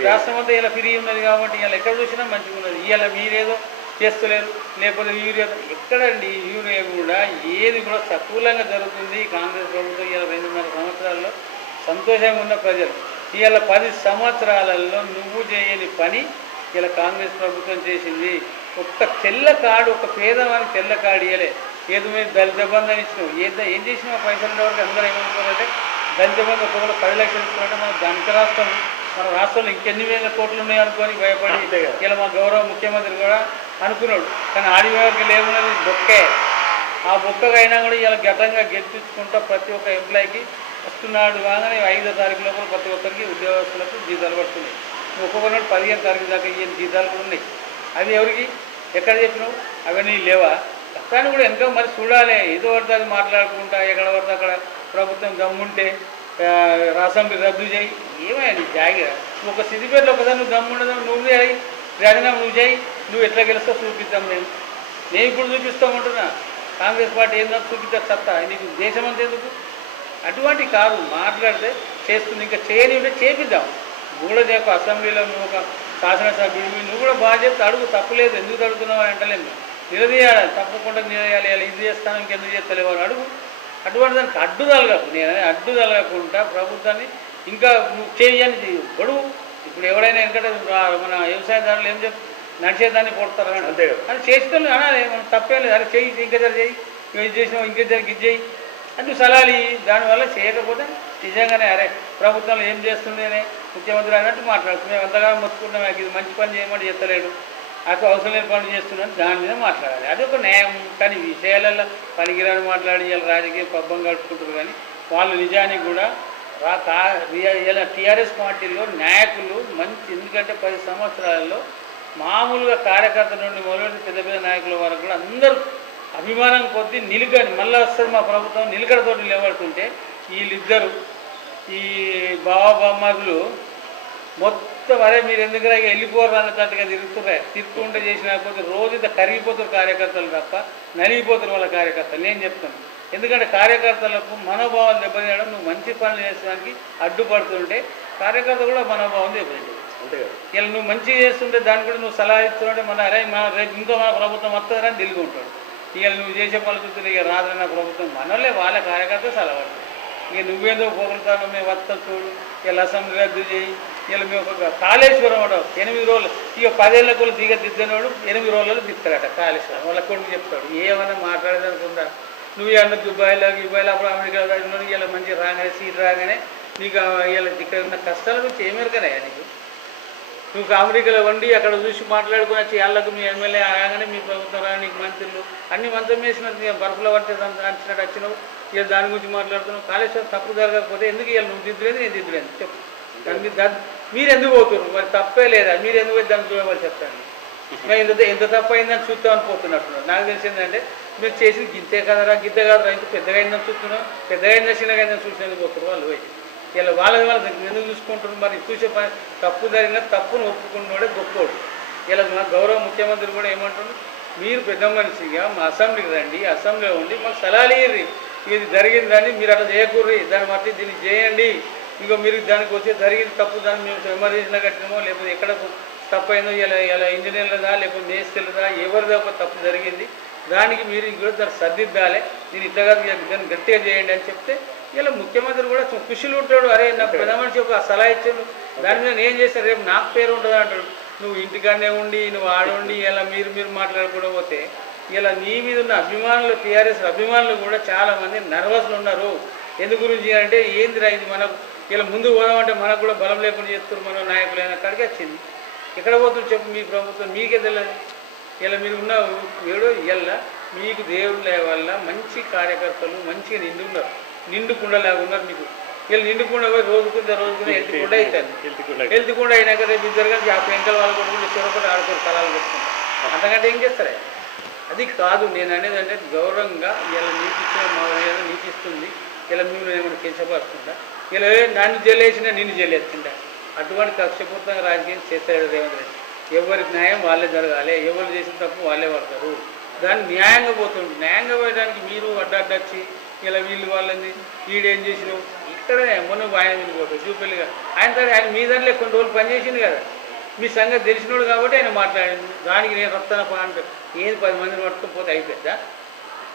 రాష్ట్రం అంతా ఇలా ఫ్రీ ఉన్నది కాబట్టి ఇలా ఎక్కడ చూసినా మంచిగా ఉన్నది. ఇలా మీరేదో చేస్తలేరు, లేకపోతే యూరియా ఎక్కడండి యూరియా కూడా ఏది కూడా సకూలంగా జరుగుతుంది. కాంగ్రెస్ ప్రభుత్వం ఇలా 2.5 సంవత్సరాల్లో సంతోషంగా ఉన్న ప్రజలు ఇలా 10 సంవత్సరాలలో నువ్వు చేయని పని ఇలా కాంగ్రెస్ ప్రభుత్వం చేసింది. ఒక్క తెల్ల కార్డు, ఒక పేదవానికి తెల్ల కార్డు ఇవ్వలే. ఏదో మీరు దళిత బంధం ఇచ్చినావు, ఏం చేసినావు పైసలు వరకు అందరూ ఏమనుకోవాలంటే దళిత బంధం ఒకవేళ 10 లక్షలు ఇస్తున్నారంటే మన ధనిక రాష్ట్రం, మన రాష్ట్రంలో ఇంకెన్ని వేల కోట్లు ఉన్నాయి అనుకొని భయపడి ఇలా మా గౌరవ ముఖ్యమంత్రి కూడా అనుకున్నాడు. కానీ ఆడివారికి లేకున్నది బొక్కే. ఆ బొక్కగైనా కూడా ఇలా ఘటంగా గెలిపించుకుంటా ప్రతి ఒక్క ఎంప్లాయీకి వస్తున్నాడు కాగానే 5వ తారీఖు లోపల ప్రతి ఒక్కరికి ఉద్యోగస్తులకు జీతాలు పడుతున్నాయి. ఒక్కొక్కరు 15వ తారీఖు దాకా ఈ జీతాలు కూడా ఉన్నాయి. అవి ఎవరికి ఎక్కడ చెప్పినావు? అవన్నీ లేవా? కానీ కూడా ఎంతో మరి చూడాలి. ఏదో పడితే అది మాట్లాడుకుంటా ఎక్కడ పడితే అక్కడ ప్రభుత్వం దమ్ముంటే అసెంబ్లీ రద్దు చేయి. ఏమైనా నీ జాగిరా? నువ్వు ఒక సిద్దిపేటలో ఒకసారి నువ్వు దమ్ముండదు, నువ్వు చేయి, రాజీనామా నువ్వు చేయి, నువ్వు ఎట్లా గెలుస్తావు చూపిస్తాం. నేను ఇప్పుడు చూపిస్తామంటున్నా. కాంగ్రెస్ పార్టీ ఏందో చూపిస్తా సత్తా నీకు దేశమంతా ఎందుకు? అటువంటి కాదు మాట్లాడితే చేస్తుంది. ఇంకా చేయని ఉంటే చేపిద్దాం. కూడా చేకు అసెంబ్లీలో నువ్వు ఒక శాసనసభ్యుడివి, నువ్వు కూడా బాగా చెప్తే అడుగు, తప్పులేదు. ఎందుకు అడుగుతున్నావు అని అంటలేదు. నిలదీయాలి, తప్పకుండా నిలదీయాలి. ఇది చేస్తాను ఇంకెందుకు చేస్తలేవు అని అడుగు. అటువంటి దానికి అడ్డుదలగకు. నేను అడ్డుదలగకుండా ప్రభుత్వాన్ని ఇంకా నువ్వు చేయని గడువు. ఇప్పుడు ఎవడైనా ఎందుకంటే మన వ్యవసాయదారులు ఏం చెప్తారు, నడిచేదాన్ని కొడతారు అంతే కదా. అని చేసేటోళ్ళు అనాలి, మనం తప్పేం లేదు. అరే చెయ్యి, ఇంకా జర చెయ్యి, ఇది చేసినావు, ఇంకే జరికి ఇది చేయి అని సలహాలు. దానివల్ల చేయకపోతే నిజంగానే అరే ప్రభుత్వంలో ఏం చేస్తుంది అని ముఖ్యమంత్రి అన్నట్టు మాట్లాడుతుంది. మేము అంతగా మొత్తుకుంటాం, ఇది మంచి పని చేయమని చెప్తలేడు, అక్కడ అవసరం లేని పనులు చేస్తున్నాను, దాని మీద మాట్లాడాలి. అది ఒక న్యాయం. కానీ విషయాలలో పనికిరాని మాట్లాడి ఇలా రాజకీయ పబ్బం గడుపుకుంటారు. కానీ వాళ్ళు నిజానికి కూడా ఇలా టీఆర్ఎస్ పార్టీలో నాయకులు మంచి, ఎందుకంటే 10 సంవత్సరాలలో మామూలుగా కార్యకర్తల నుండి మొదలుపెట్టి పెద్ద పెద్ద నాయకుల వరకు కూడా అందరూ అభిమానం కొద్దీ నిలకడ మళ్ళీ వస్తుంది మా ప్రభుత్వం నిలకడతోటి నిలబడుతుంటే వీళ్ళిద్దరు ఈ బావబామ్మలు మొత్తం అరే మీరు ఎందుకు వెళ్ళిపోరు అన్నట్టుగా తిరుగుతుంటే చేసినకపోతే రోజు ఇంత కరిగిపోతారు కార్యకర్తలు తప్ప నలిగిపోతారు వాళ్ళ కార్యకర్తలు. నేను చెప్తాను, ఎందుకంటే కార్యకర్తలకు మనోభావాలు దెబ్బతీయడం, నువ్వు మంచి పనులు చేసేదానికి అడ్డుపడుతుంటే కార్యకర్త కూడా మనోభావం దెబ్బతింటుంది. అంతే కదా. ఇలా నువ్వు మంచిగా చేస్తుంటే దాన్ని కూడా నువ్వు సలహా ఇస్తుంటే మన అరే మన రేపు ఇంకో మన ప్రభుత్వం వస్తుందని తెలివి ఉంటాడు. ఇక నువ్వు చేసే పనులు చూస్తే ఇక రాదన్న ప్రభుత్వం మనోళ్ళే వాళ్ళ కార్యకర్త సలహా. ఇక నువ్వేందో పోగలుగుతావు, మేము వస్తా చూడు, ఇలా అసెంబ్లీ రద్దు చేయి. ఇలా మేము ఒక కాళేశ్వరం ఉండవు 8 రోజులు, ఇక 10 ఏళ్ళ కూడా దిద్దనోడు 8 రోజులలో దిస్తాడట కాళేశ్వరం. వాళ్ళ కొడుకు చెప్తాడు. ఏమైనా మాట్లాడేదనుకుంటా నువ్వు అన్న దుబాయ్లో అప్పుడు అమెరికా ఇలా మంచిగా రాగానే సీట్ రాగానే నీకు ఇలా ఇక్కడ ఉన్న కష్టాల గురించి ఏమెరకనాయా నీకు? నువ్వు అమెరికాలో వండి అక్కడ చూసి మాట్లాడుకుని వచ్చి వాళ్ళకు మీ ఎమ్మెల్యే రాగానే మీ ప్రభుత్వం రాగా నీకు మంత్రులు అన్ని మంత్రం వేసినట్టు బర్ఫ్లో పడితే అంచినట్టు వచ్చినావు. ఇక దాని గురించి మాట్లాడుతున్నావు. కాళేశ్వరం తప్పు జరగకపోతే ఎందుకు ఇవాళ నువ్వు దిద్దులేదు నేను దిద్దులేదు చెప్పు. మీరు ఎందుకు పోతున్నారు? మరి తప్పే లేదా? మీరు ఎందుకు దాన్ని చూడమని చెప్తాను. మేము ఎంత తప్పు అయిందని చూస్తామని పోతున్నట్టున్నారు. నాకు తెలిసిందంటే మీరు చేసి గింతే కదరా గిద్దే కదరా ఇంకా పెద్దగా అయిందని చూస్తున్నాం, పెద్దగా అయిందా చిన్నగా అయిందని చూసేందుకు పోతున్నారు వాళ్ళు పోయి. ఇలా వాళ్ళని ఎందుకు చూసుకుంటున్నారు? మరి చూసే పని తప్పు జరిగిన తప్పును ఒప్పుకున్నవాడే గొప్పోడు. ఇలా మా గౌరవ ముఖ్యమంత్రి కూడా ఏమంటున్నారు, మీరు పెద్ద మనిషిగా మా అసెంబ్లీకి రండి, అసెంబ్లీలో ఉండి మాకు సలహాలు ఇవ్వరు. ఇది జరిగిందని మీరు అట్లా చేయకూర్రి, దాన్ని బట్టి దీన్ని చేయండి. ఇక మీరు దానికి వచ్చే జరిగింది తప్పు, దాన్ని మేము ఎమర్జెన్సీలో కట్టినామో లేకపోతే ఎక్కడ తప్పు అయిందో ఇలా ఇంజనీర్లదా లేకపోతే మేస్త్రీలదా ఎవరిదా ఒక తప్పు జరిగింది, దానికి మీరు కూడా దాన్ని సర్దిద్దాలి, నేను ఇట్లా దాన్ని గట్టిగా చేయండి అని చెప్తే ఇలా ముఖ్యమంత్రి కూడా ఖుషిలు ఉంటాడు. అరే నాకు పెద్ద మనిషి ఒక సలహా ఇచ్చాడు, దాని మీద నేను చేస్తాను, రేపు నాకు పేరు ఉంటుంది అంటాడు. నువ్వు ఇంటికాడనే ఉండి నువ్వు ఆడుండి ఇలా మీరు మాట్లాడకుండా పోతే ఇలా నీ మీద ఉన్న అభిమానులు, టీఆర్ఎస్ అభిమానులు కూడా చాలామంది నర్వస్లు ఉన్నారు. ఎందు గురించి అంటే ఏందిరా ఇది మనకు ఇలా ముందు పోదామంటే మనకు కూడా బలం లేకుండా చేస్తారు మన నాయకులైన కాడికి వచ్చింది. ఎక్కడ పోతుంది చెప్పు? మీ ప్రభుత్వం మీకే తెలియదు. ఇలా మీరు ఉన్న ఏడో ఇలా మీకు దేవుళ్ళ వల్ల మంచి కార్యకర్తలు మంచిగా నిండున్నారు, నిండుకుండలాగా ఉన్నారు. మీకు ఇలా నిండుకుండా పోయి రోజుకుందా ఎత్తుకుండా అవుతాను. ఎత్తుకుండా అయినాక రేపు ఇద్దరు కలిసి ఆ పెంకల వాళ్ళు కొట్టుకుంటే చెరొకటి ఆడుకోరు కళాలు కొట్టుకుంటారు. అంతకంటే ఏం చేస్తారే? అది కాదు నేను అనేది. అంటే గౌరవంగా ఇలా నీకు ఇచ్చిన మా ఏదో నీకు ఇస్తుంది, ఇలా మేము ఏమైనా కించపరుస్తుందా, ఇలా నన్ను జైలేసినా నిన్ను జైలేస్తుందా? అటువంటి కక్షపూర్తంగా రాజకీయం చేస్తాడు రేవంత్ రెడ్డి. ఎవరి న్యాయం వాళ్ళే జరగాలి, ఎవరు చేసిన తప్పు వాళ్ళే పడతారు. దాన్ని న్యాయంగా పోతుంది. న్యాయంగా పోయడానికి మీరు అడ్డొచ్చి ఇలా వీళ్ళు వాళ్ళని వీడేం చేసినావు ఇక్కడనే మొన్న ఆయన మీద పోతాడు చూపెళ్ళిగా. ఆయన మీ దాంట్లో కొన్ని రోజులు పనిచేసింది కదా, మీ సంగతి తెలిసినోడు కాబట్టి ఆయన మాట్లాడింది. దానికి నేను రప్తాన అంటే ఏది 10 మందిని పట్టుకుపోతే అయిపోద్దా?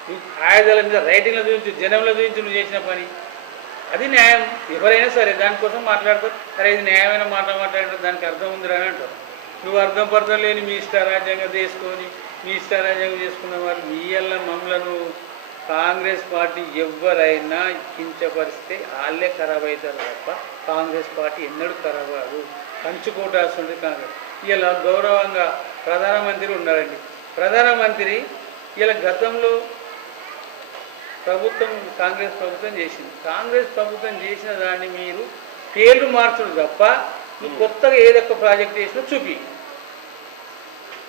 నువ్వు ఆయుధాల మీద రైటింగ్లో చూపించు, జనంలో చూపించు నువ్వు చేసిన పని. అది న్యాయం. ఎవరైనా సరే దానికోసం మాట్లాడతారు. సరే ఇది న్యాయమైన మాట మాట్లాడతారు, దానికి అర్థం ఉందిరా అని అంటారు. నువ్వు అర్థం పర్థం లేని మీ ఇష్టారాజ్యంగా చేసుకొని మీ ఇష్టారాజ్యంగా చేసుకున్న వారు మీ వల్ల మమ్మలను కాంగ్రెస్ పార్టీ ఎవరైనా కించపరిస్తే వాళ్ళే ఖరాబ్ అవుతారు తప్ప కాంగ్రెస్ పార్టీ ఎన్నడూ ఖరాబ్ కాదు. కంచుకోటాల్సింది కాంగ్రెస్. ఇలా గౌరవంగా ప్రధానమంత్రి ఉన్నారండి. ప్రధానమంత్రి ఇలా గతంలో ప్రభుత్వం కాంగ్రెస్ ప్రభుత్వం చేసింది. కాంగ్రెస్ ప్రభుత్వం చేసిన దాన్ని మీరు పేర్లు మార్చడం తప్ప నువ్వు కొత్తగా ఏదొక్క ప్రాజెక్ట్ చేసినా చూపి.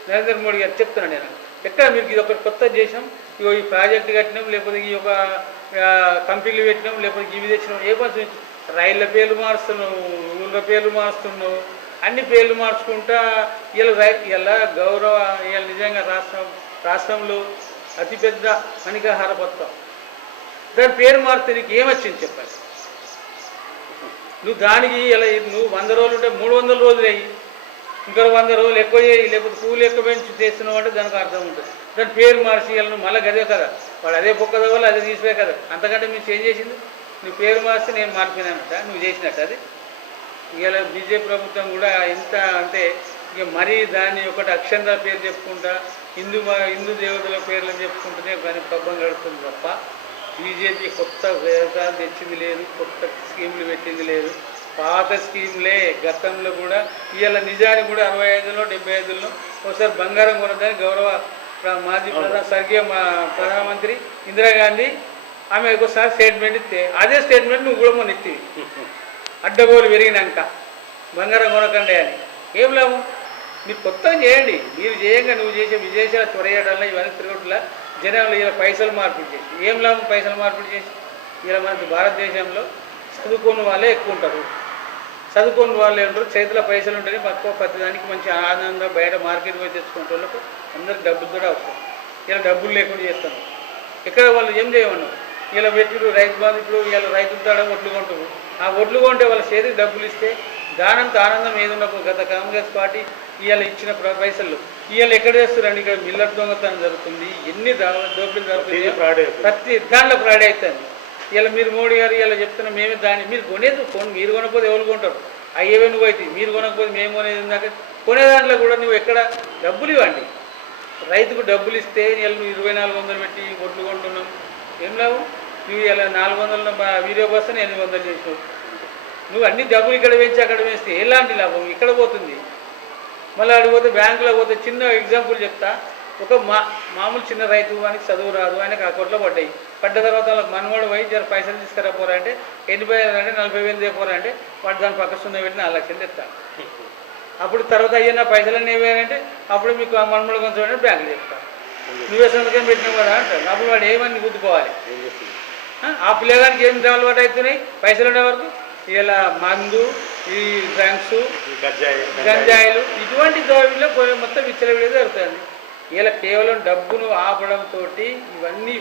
నరేంద్ర మోడీ గారు చెప్తున్నాను నేను, ఎక్కడ మీరు ఇది ఒకటి కొత్త చేసినాం, ఇగో ఈ ప్రాజెక్టు కట్టినాం, లేకపోతే ఈ యొక్క కంపెనీలు పెట్టినాం, లేకపోతే ఇవి తెచ్చినాం, ఏ పని రైళ్ళ పేర్లు మారుస్తున్నావు, ఊళ్ళ పేర్లు మారుస్తున్నావు, అన్ని పేర్లు మార్చుకుంటా ఇలా గౌరవ ఇలా నిజంగా రాష్ట్రంలో అతిపెద్ద మణికాహార పథకం. దాని పేరు మారితే నీకు ఏమొచ్చింది చెప్పాలి? నువ్వు దానికి ఇలా నువ్వు 100 రోజులు ఉంటే 300 రోజులు అయ్యి ఇంకా 100 రోజులు ఎక్కువ చేయి, లేకపోతే కూలి ఎక్కువ పెంచి చేస్తున్నావు అంటే దానికి అర్థం ఉంటుంది. దాని పేరు మార్చి వెళ్ళను మళ్ళీ గదే కదా, వాడు అదే పొక్కద వల్ల అదే తీసిపోయే కదా. అంతకంటే మీరు చేంజ్ చేసింది నువ్వు పేరు మార్చి నేను మార్చిపోయినానట, నువ్వు చేసినట్టు. అది ఇలా బీజేపీ ప్రభుత్వం కూడా ఎంత అంటే ఇక మరీ దాన్ని ఒకటి అక్షంత పేరు చెప్పుకుంటా హిందూ దేవతల పేర్లను చెప్పుకుంటూనే కానీ పబ్బం గడుస్తుంది తప్ప బీజేపీ కొత్త వ్యవసాయం తెచ్చింది లేదు, కొత్త స్కీములు పెట్టింది లేదు. పాత స్కీములే గతంలో కూడా ఇవాళ నిజానికి కూడా 65లో 75లో ఒకసారి బంగారం కొనదని గౌరవ మాజీ స్వర్గీయ ప్రధానమంత్రి ఇందిరాగాంధీ ఆమె ఒకసారి స్టేట్మెంట్ ఇస్తే అదే స్టేట్మెంట్ నువ్వు కూడా మొన్న ఇచ్చి అడ్డగోలు పెరిగినాక బంగారం కొనకండి అని. ఏం లాభం? మీరు కొత్తగా చేయండి. మీరు చేయంగా నువ్వు చేసే విదేశాల త్వరయడంలో ఇవన్నీ తిరగట్లా జనంలో ఇలా పైసలు మార్పిడి చేసి ఏం లాభం? పైసలు మార్పిడి చేసి ఇలా మనకి భారతదేశంలో చదువుకున్న వాళ్ళే ఎక్కువ ఉంటారు. చదువుకున్న వాళ్ళే ఉంటారు, చేతిలో పైసలు ఉంటేనే తక్కువ ప్రతిదానికి మంచి ఆనందంగా బయట మార్కెట్ పోయి తెచ్చుకునే వాళ్ళకు అందరికి డబ్బులు కూడా అవసరం. ఇలా డబ్బులు లేకుండా చేస్తాను. ఇక్కడ వాళ్ళు ఏం చేయమన్నారు? ఇలా పెట్టుడు రైతు బంధు, ఇప్పుడు ఇలా రైతులు తాడ ఒడ్లు కొంటారు. ఆ ఒడ్లు కొంటే వాళ్ళ చేతికి డబ్బులు ఇస్తే దానంత ఆనందం ఏది ఉన్నప్పుడు గత కాంగ్రెస్ పార్టీ ఇవాళ ఇచ్చిన పైసలు ఇవాళ ఎక్కడ చేస్తారండి? ఇక్కడ మిల్లర్ దొంగతనం జరుగుతుంది, ఎన్ని దోపిడీలు జరుగుతుంది, ప్రతి దాంట్లో ఫ్రాడ్ అవుతుంది. ఇలా మీరు మోడీ గారు ఇలా చెప్తున్నా మేమే దాన్ని మీరు కొనేది మీరు కొనకపోతే ఎవరు కొంటారు? అయ్యేవే నువ్వు అయితే మీరు కొనకపోతే మేము కొనేది ఇందాక కొనే దాంట్లో కూడా నువ్వు ఎక్కడ డబ్బులు ఇవ్వండి. రైతుకు డబ్బులు ఇస్తే ఇలా నువ్వు 2400 పెట్టి ఒడ్లు కొంటున్నాం, ఏం లాభం? నువ్వు ఇలా 400 వీడియో వస్తే 800 చేసినావు. నువ్వు అన్ని డబ్బులు ఇక్కడ వేసి అక్కడ వేస్తే ఎలాంటి లాభం? ఇక్కడ పోతుంది. మళ్ళీ అడిగిపోతే బ్యాంకులో పోతే చిన్న ఎగ్జాంపుల్ చెప్తా. ఒక మామూలు చిన్న రైతు వానికి చదువు రాదు, ఆయనకు ఆ కొట్లో పడ్డాయి. పడ్డ తర్వాత వాళ్ళకి మనవాడు పోయి జర పైసలు తీసుకురాపోరా అంటే 80,000 అంటే 40,000 చేయపోరా అంటే వాడు దాని పక్క 0 పెట్టి 4 లక్షలు తెస్తాను. అప్పుడు తర్వాత అయ్యా నా పైసలన్నీ ఏమేయంటే అప్పుడు మీకు ఆ మనమూడు కొంచెం బ్యాంకులు చెప్తాను. నువ్వే సంతకం పెట్టినావు కదా అంటారు. అప్పుడు వాడు ఏమని గుద్దుకోవాలి? ఆ పిల్లగానికి ఏం అలవాటు అవుతున్నాయి పైసలు ఉండే వరకు? ఇలా మందు, ఈ డ్రగ్స్, గంజాయిలు ఇటువంటి దోపిడీలో మొత్తం విచ్చలవిడిగా జరుగుతుంది. ఇలా కేవలం డబ్బును ఆపడంతో ఇవన్నీ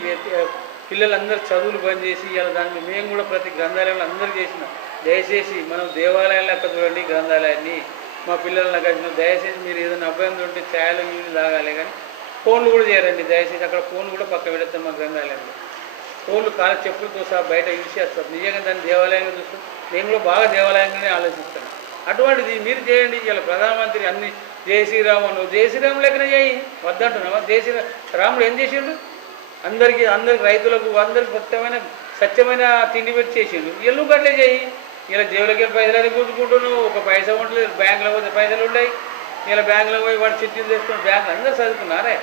పిల్లలందరూ చదువులు బంద్ చేసి ఇలా దాన్ని మేము కూడా ప్రతి గ్రంథాలయంలో అందరూ చేసినాం. దయచేసి మనం దేవాలయాలు లెక్క చూడండి గ్రంథాలయాన్ని. మా పిల్లలను కలిసిన దయచేసి మీరు ఏదైనా అభ్యంతరం ఉంటే ఛాయలు నీళ్ళు తాగాలి, కానీ ఫోన్లు కూడా చేయరండి దయచేసి. అక్కడ ఫోన్ కూడా పక్క పెడతాం మా గ్రంథాలయంలో. ఫోన్లు కాళ్ళ చెప్పులతో సహా బయట ఇచ్చేస్తారు. నిజంగా దాన్ని దేవాలయంగా చూస్తాం. నేను కూడా బాగా దేవాలయంగానే ఆలోచిస్తాను. అటువంటిది మీరు చేయండి. ఇలా ప్రధానమంత్రి అన్ని జై శ్రీరామ్ అను, జై శ్రీరామ్ లెక్కన చేయి వద్దంటున్నావా? జై శ్రీరామ్ రాముడు ఏం చేసిండు? అందరికీ రైతులకు అందరికి సత్యమైన తిండి పెట్టి చేసిండు. ఎల్లు గట్లే చేయి. ఇలా జేబులకి వెళ్ళి పైసలు కూర్చుకుంటున్నావు, ఒక పైసా ఉండలేదు. బ్యాంకులో పోతే పైసలు ఉన్నాయి. ఇలా బ్యాంకులో పోయి వాడు చిట్టీలు తెచ్చుకుని బ్యాంకులు అందరూ చదువుకున్నారే.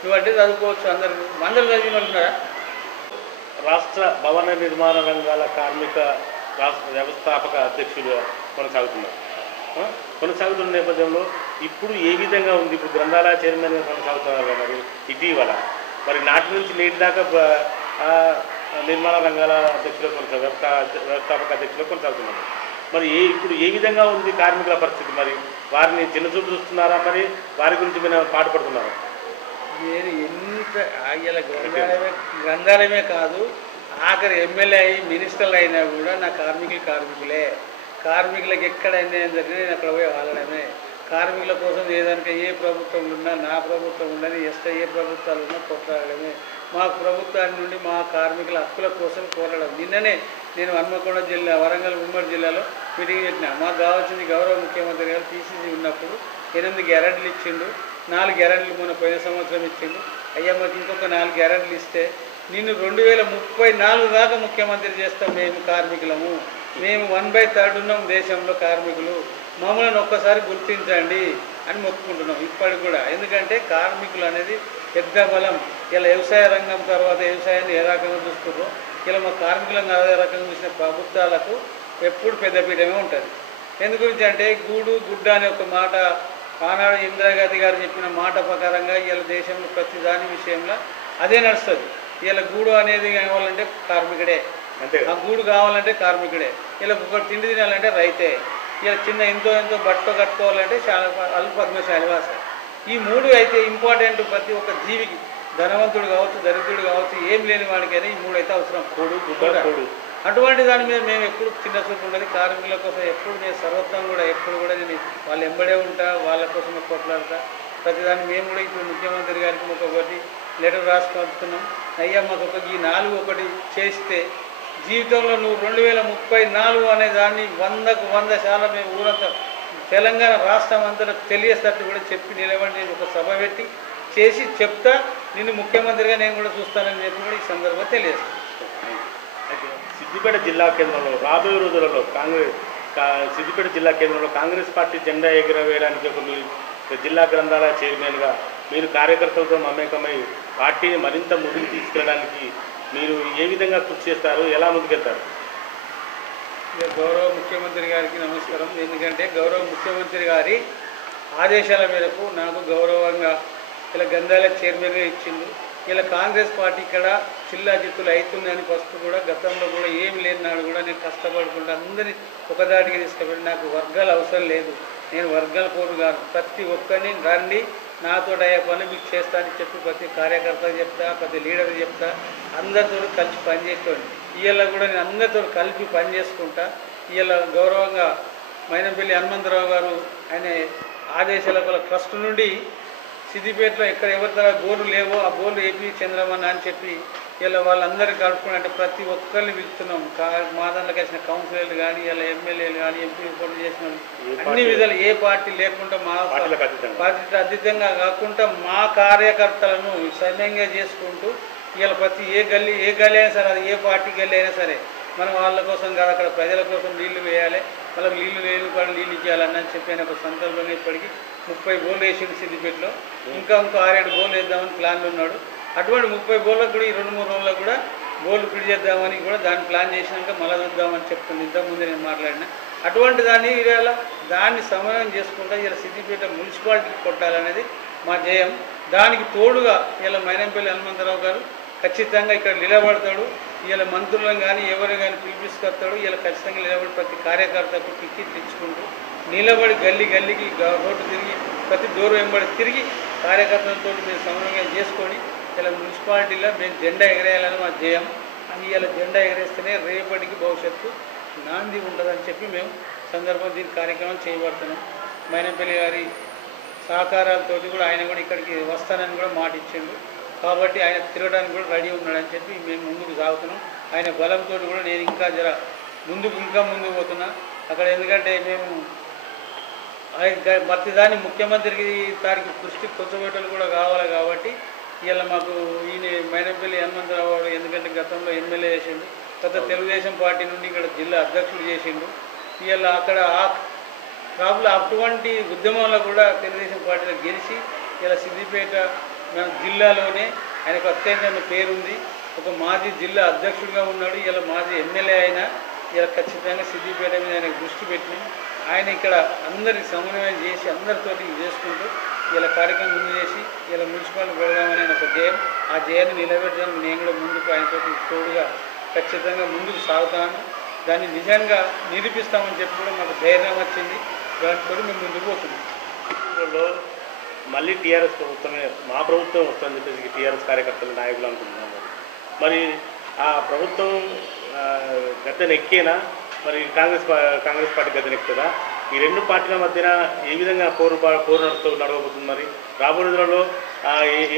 నువ్వు అంటే చదువుకోవచ్చు, అందరూ చదివిన ఉన్నారా? రాష్ట్ర భవన నిర్మాణ రంగాల కార్మిక రాష్ట్ర వ్యవస్థాపక అధ్యక్షులు కొనసాగుతున్న నేపథ్యంలో ఇప్పుడు ఏ విధంగా ఉంది? ఇప్పుడు గ్రంథాలయ చైర్మన్గా కొనసాగుతున్నారు కదా మరి ఇటీవల, మరి నాటి నుంచి నేటి దాకా నిర్మాణ రంగాల అధ్యక్షులు వ్యవస్థాపక అధ్యక్షులు కొనసాగుతున్నారు. మరి ఇప్పుడు ఏ విధంగా ఉంది కార్మికుల పరిస్థితి? మరి వారిని చిన్నచూపు చూస్తున్నారా? మరి వారి గురించి మీరు పాటుపడుతున్నారా? నేను ఎంత ఇలా గ్రంథాలయమే కాదు, ఆఖరి ఎమ్మెల్యే అయ్యి మినిస్టర్లు అయినా కూడా నా కార్మికులే. కార్మికులకు ఎక్కడ అన్యాయం జరిగినా నేను అక్కడ పోయి వాళ్ళడమే. కార్మికుల కోసం ఏదానికి ఏ ప్రభుత్వం ఉన్నా, నా ప్రభుత్వం ఉండని ఏ ప్రభుత్వాలు ఉన్నా కొట్లాడమే. మా ప్రభుత్వాన్ని నుండి మా కార్మికుల హక్కుల కోసం కోరడం. నిన్ననే నేను హన్మకొండ జిల్లా, వరంగల్ ఉమ్మడి జిల్లాలో మీటింగ్ పెట్టినా. మాకు కావాల్సింది గౌరవ ముఖ్యమంత్రి గారు PCC ఉన్నప్పుడు 8 గ్యారెంటీలు ఇచ్చిండు, 4 గ్యారెంటీలు మొన్న పోయిన సంవత్సరం ఇచ్చిండు. అయ్యా మాకు ఇంకొక 4 గ్యారెంటీలు ఇస్తే నిన్ను 2034 దాకా ముఖ్యమంత్రి చేస్తాం. మేము కార్మికులము, మేము 1/3 ఉన్నాం దేశంలో కార్మికులు, మమ్మల్ని ఒక్కసారి గుర్తించండి అని మొక్కుకుంటున్నాం ఇప్పటికి కూడా. ఎందుకంటే కార్మికులు అనేది పెద్ద బలం. ఇలా వ్యవసాయ రంగం తర్వాత వ్యవసాయాన్ని ఏ రకంగా చూస్తున్నారో ఇలా మా కార్మికులను అదే రకంగా చూసిన ప్రభుత్వాలకు ఎప్పుడు పెద్దపీఠమే ఉంటుంది. ఎందు గురించి అంటే గూడు గుడ్డ అనే ఒక మాట ఆనాడు ఇందిరాగాంధీ గారు చెప్పిన మాట ప్రకారంగా ఇలా దేశంలో ప్రతి దాని విషయంలో అదే నడుస్తుంది. ఇలా గూడు అనేది కావాలంటే కార్మికుడే, ఆ గూడు కావాలంటే కార్మికుడే. ఇలా ఒక తిండి తినాలంటే రైతే, ఇలా చిన్న ఎంతో బట్ట కట్టుకోవాలంటే చాలా పద్మశాలివాస. ఈ 3 అయితే ఇంపార్టెంట్ ప్రతి ఒక్క జీవికి. ధనవంతుడు కావచ్చు, దరిద్రుడు కావచ్చు, ఏం లేని వాడికైనా ఈ 3 అయితే అవసరం. కూడు. అటువంటి దాని మీద మేము ఎప్పుడు చిన్న చూపు ఉండదు. కార్మికుల కోసం ఎప్పుడు నేను సర్వత్వం కూడా ఎప్పుడు కూడా నేను వాళ్ళు ఎంబడే ఉంటా, వాళ్ళ కోసం కొట్లాడతా. ప్రతిదాన్ని మేము కూడా ఇప్పుడు ముఖ్యమంత్రి గారికి ఒకటి లెటర్ రాసి పంపుతున్నాం. అయ్యా మాకు ఈ 4 ఒకటి చేస్తే జీవితంలో నువ్వు 2034 అనే దాన్ని 100కు 100 మేము ఊరంతా తెలంగాణ రాష్ట్రం అంతా తెలియస్తట్టు కూడా చెప్పి నిలబడి నేను ఒక సభ పెట్టి చేసి చెప్తా, నిన్ను ముఖ్యమంత్రిగా నేను కూడా చూస్తానని చెప్పి కూడా ఈ సందర్భంగా తెలియజేస్తాను. సిద్దిపేట జిల్లా కేంద్రంలో రాబోయే రోజులలో సిద్దిపేట జిల్లా కేంద్రంలో కాంగ్రెస్ పార్టీ జెండా ఎగురవేయడానికి ఒక జిల్లా గ్రంథాలయ చైర్మన్గా మీరు కార్యకర్తలతో మమేకమై పార్టీని మరింత ముందుకు తీసుకెళ్ళడానికి మీరు ఏ విధంగా కృషి చేస్తారు, ఎలా ముందుకెళ్తారు? గౌరవ ముఖ్యమంత్రి గారికి నమస్కారం. ఎందుకంటే గౌరవ ముఖ్యమంత్రి గారి ఆదేశాల మేరకు నాకు గౌరవంగా ఇలా గ్రంథాలయ చైర్మన్గా ఇచ్చిండు. ఇలా కాంగ్రెస్ పార్టీ ఇక్కడ చిల్లా చిత్తులు అవుతుందని ఫస్ట్ కూడా గతంలో కూడా ఏం లేని నాడు కూడా నేను కష్టపడుకుంటూ అందరినీ ఒకదాటికి తీసుకువెళ్ళి నాకు వర్గాలు అవసరం లేదు, నేను వర్గాల పోటు కాదు, ప్రతి ఒక్కరిని రండి నాతో అయ్యే పని మీకు చేస్తానని చెప్పి ప్రతి కార్యకర్తకు చెప్తా, ప్రతి లీడర్కి చెప్తా, అందరితో కలిసి పనిచేసుకోండి. ఇవాళ కూడా నేను అందరితో కలిపి పని చేసుకుంటా. ఇవాళ గౌరవంగా మైనంపల్లి హనుమంతరావు గారు ఆయన ఆదేశాల ట్రస్ట్ నుండి సిద్దిపేటలో ఎక్కడ ఎవరి తర బోర్లు లేవో ఆ బోర్లు ఏపీ చంద్రమన్న అని చెప్పి ఇలా వాళ్ళందరికీ కలుపుకుని అంటే ప్రతి ఒక్కరిని పిలుస్తున్నాం. మా దాంట్లోకి వచ్చిన కౌన్సిలర్లు కానీ ఇలా ఎమ్మెల్యేలు కానీ ఎంపీలు పోటీ చేసిన అన్ని విధాలు ఏ పార్టీ లేకుండా మా పార్టీ అతీతంగా కాకుండా మా కార్యకర్తలను సమయంగా చేసుకుంటూ ఇలా ప్రతి ఏ గల్లీ అయినా సరే, అది ఏ పార్టీ గల్లీ అయినా సరే మనం వాళ్ళ కోసం కాదు అక్కడ ప్రజల కోసం నీళ్లు వేయాలి, వాళ్ళకి నీళ్లు లేని కూడా నీళ్ళు ఇచ్చేయాలని చెప్పి ఒక సందర్భంగా ఇప్పటికీ 30 బోర్లు వేసిండు సిద్దిపేటలో. ఇంకా 6-7 బోర్లు వేద్దామని ప్లాన్లు ఉన్నాడు. అటువంటి 30 బోర్లకు కూడా ఈ 2-3 రోజుల్లో కూడా బోర్లు ఫిల్ చేద్దామని కూడా దాన్ని ప్లాన్ చేసినాక మళ్ళీ చూద్దామని చెప్తుంది. ఇంతకుముందు నేను మాట్లాడిన అటువంటి దాన్ని ఇలా దాన్ని సమన్వయం చేసుకుంటా ఇలా సిద్దిపేట మున్సిపాలిటీకి కొట్టాలనేది మా జయం. దానికి తోడుగా ఇలా మైనంపల్లి హనుమంతరావు గారు ఖచ్చితంగా ఇక్కడ నిలబడతాడు. ఇలా మంత్రులను కానీ ఎవరు కానీ పిలిపిస్తాడు. ఇలా ఖచ్చితంగా నిలబడి ప్రతి కార్యకర్తకు టికెట్ తెచ్చుకుంటూ నిలబడి గల్లీకి రోడ్డు తిరిగి ప్రతి డోర్ వెంబడి తిరిగి కార్యకర్తలతో మేము సమన్వయం చేసుకొని ఇలా మున్సిపాలిటీలో మేము జెండా ఎగరేయాలని మా జయం. అని ఇలా జెండా ఎగరేస్తేనే రేపటికి భవిష్యత్తు నాంది ఉంటుందని చెప్పి మేము సందర్భం దీని కార్యక్రమం చేయబడుతున్నాం. మైనంపల్లి గారి సహకారాలతో కూడా ఆయన కూడా ఇక్కడికి వస్తానని కూడా మాట ఇచ్చిండు. కాబట్టి ఆయన తిరగడానికి కూడా రెడీ ఉన్నాడని చెప్పి మేము ముందుకు సాగుతున్నాం. ఆయన బలంతో కూడా నేను ఇంకా ముందుకు పోతున్నా అక్కడ. ఎందుకంటే మేము ప్రతిదాన్ని ముఖ్యమంత్రికి తారీఖు దృష్టి కూర్చోబెట్టలు కూడా కావాలి. కాబట్టి ఇలా మాకు ఈయన మైనంపల్లి హనుమంతరావు గారు ఎందుకంటే గతంలో ఎమ్మెల్యే చేసిండు, తర్వాత తెలుగుదేశం పార్టీ నుండి ఇక్కడ జిల్లా అధ్యక్షుడు చేసిండు. ఇలా అక్కడ అటువంటి ఉద్యమంలో కూడా తెలుగుదేశం పార్టీలో గెలిచి ఇలా సిద్దిపేట జిల్లాలోనే ఆయనకు అత్యంత పేరుంది. ఒక మాజీ జిల్లా అధ్యక్షుడిగా ఉన్నాడు. ఇలా మాజీ ఎమ్మెల్యే అయినా ఇలా ఖచ్చితంగా సిద్దిపేట మీద ఆయనకు దృష్టి పెట్టి ఆయన ఇక్కడ అందరికి సమన్వయం చేసి అందరితోటి చేసుకుంటూ ఇలా కార్యక్రమం ముందు చేసి ఇలా మున్సిపాలిటీ పెడదామని ఒక జయం, ఆ జయాన్ని నిలబెట్టడానికి నేను కూడా ముందుకు ఆయనతో తోడుగా ఖచ్చితంగా ముందుకు సాగుతాను. దాన్ని నిజంగా నిరూపిస్తామని చెప్పి కూడా మాకు ధైర్యం వచ్చింది. దానితో మేము ముందుకు పోతున్నాం. మళ్ళీ టీఆర్ఎస్ ప్రభుత్వమే మా ప్రభుత్వం వస్తుందని చెప్పేసి టీఆర్ఎస్ కార్యకర్తలు నాయకులు అనుకుంటున్నాము. మరి ఆ ప్రభుత్వం గద్దెనెక్కేనా, మరి కాంగ్రెస్ పార్టీ గద్దెనెక్కుతుందా? ఈ రెండు పార్టీల మధ్యన ఏ విధంగా పోరు నడవబోతుంది? మరి రాబోయే రోజులలో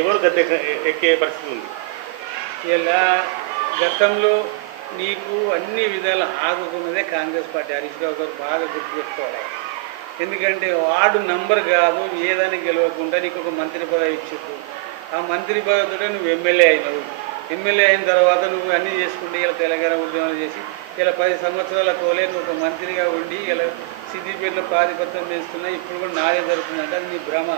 ఎవరు గద్దె ఎక్కే పరిస్థితి ఉంది? ఇలా గతంలో నీకు అన్ని విధాలు ఆదుకున్నదే కాంగ్రెస్ పార్టీ. హరీష్ రావు గారు బాగా గుర్తుపెట్టుకోవాలి. ఎందుకంటే వార్డు నంబర్ కాదు, ఏదానికి గెలవకుండా నీకు ఒక మంత్రి పదవి ఇచ్చిండు. ఆ మంత్రి పదవితో నువ్వు ఎమ్మెల్యే అయినావు. ఎమ్మెల్యే అయిన తర్వాత నువ్వు అన్నీ చేసుకుంటే ఇలా తెలంగాణ ఉద్యమాలు చేసి ఇలా 10 సంవత్సరాల కోలే నువ్వు ఒక మంత్రిగా ఉండి ఇలా సిద్దిపేటలో ప్రాతిపత్యం చేస్తున్నా. ఇప్పుడు కూడా నాదే జరుగుతుందంటే అది నీ భ్రమ.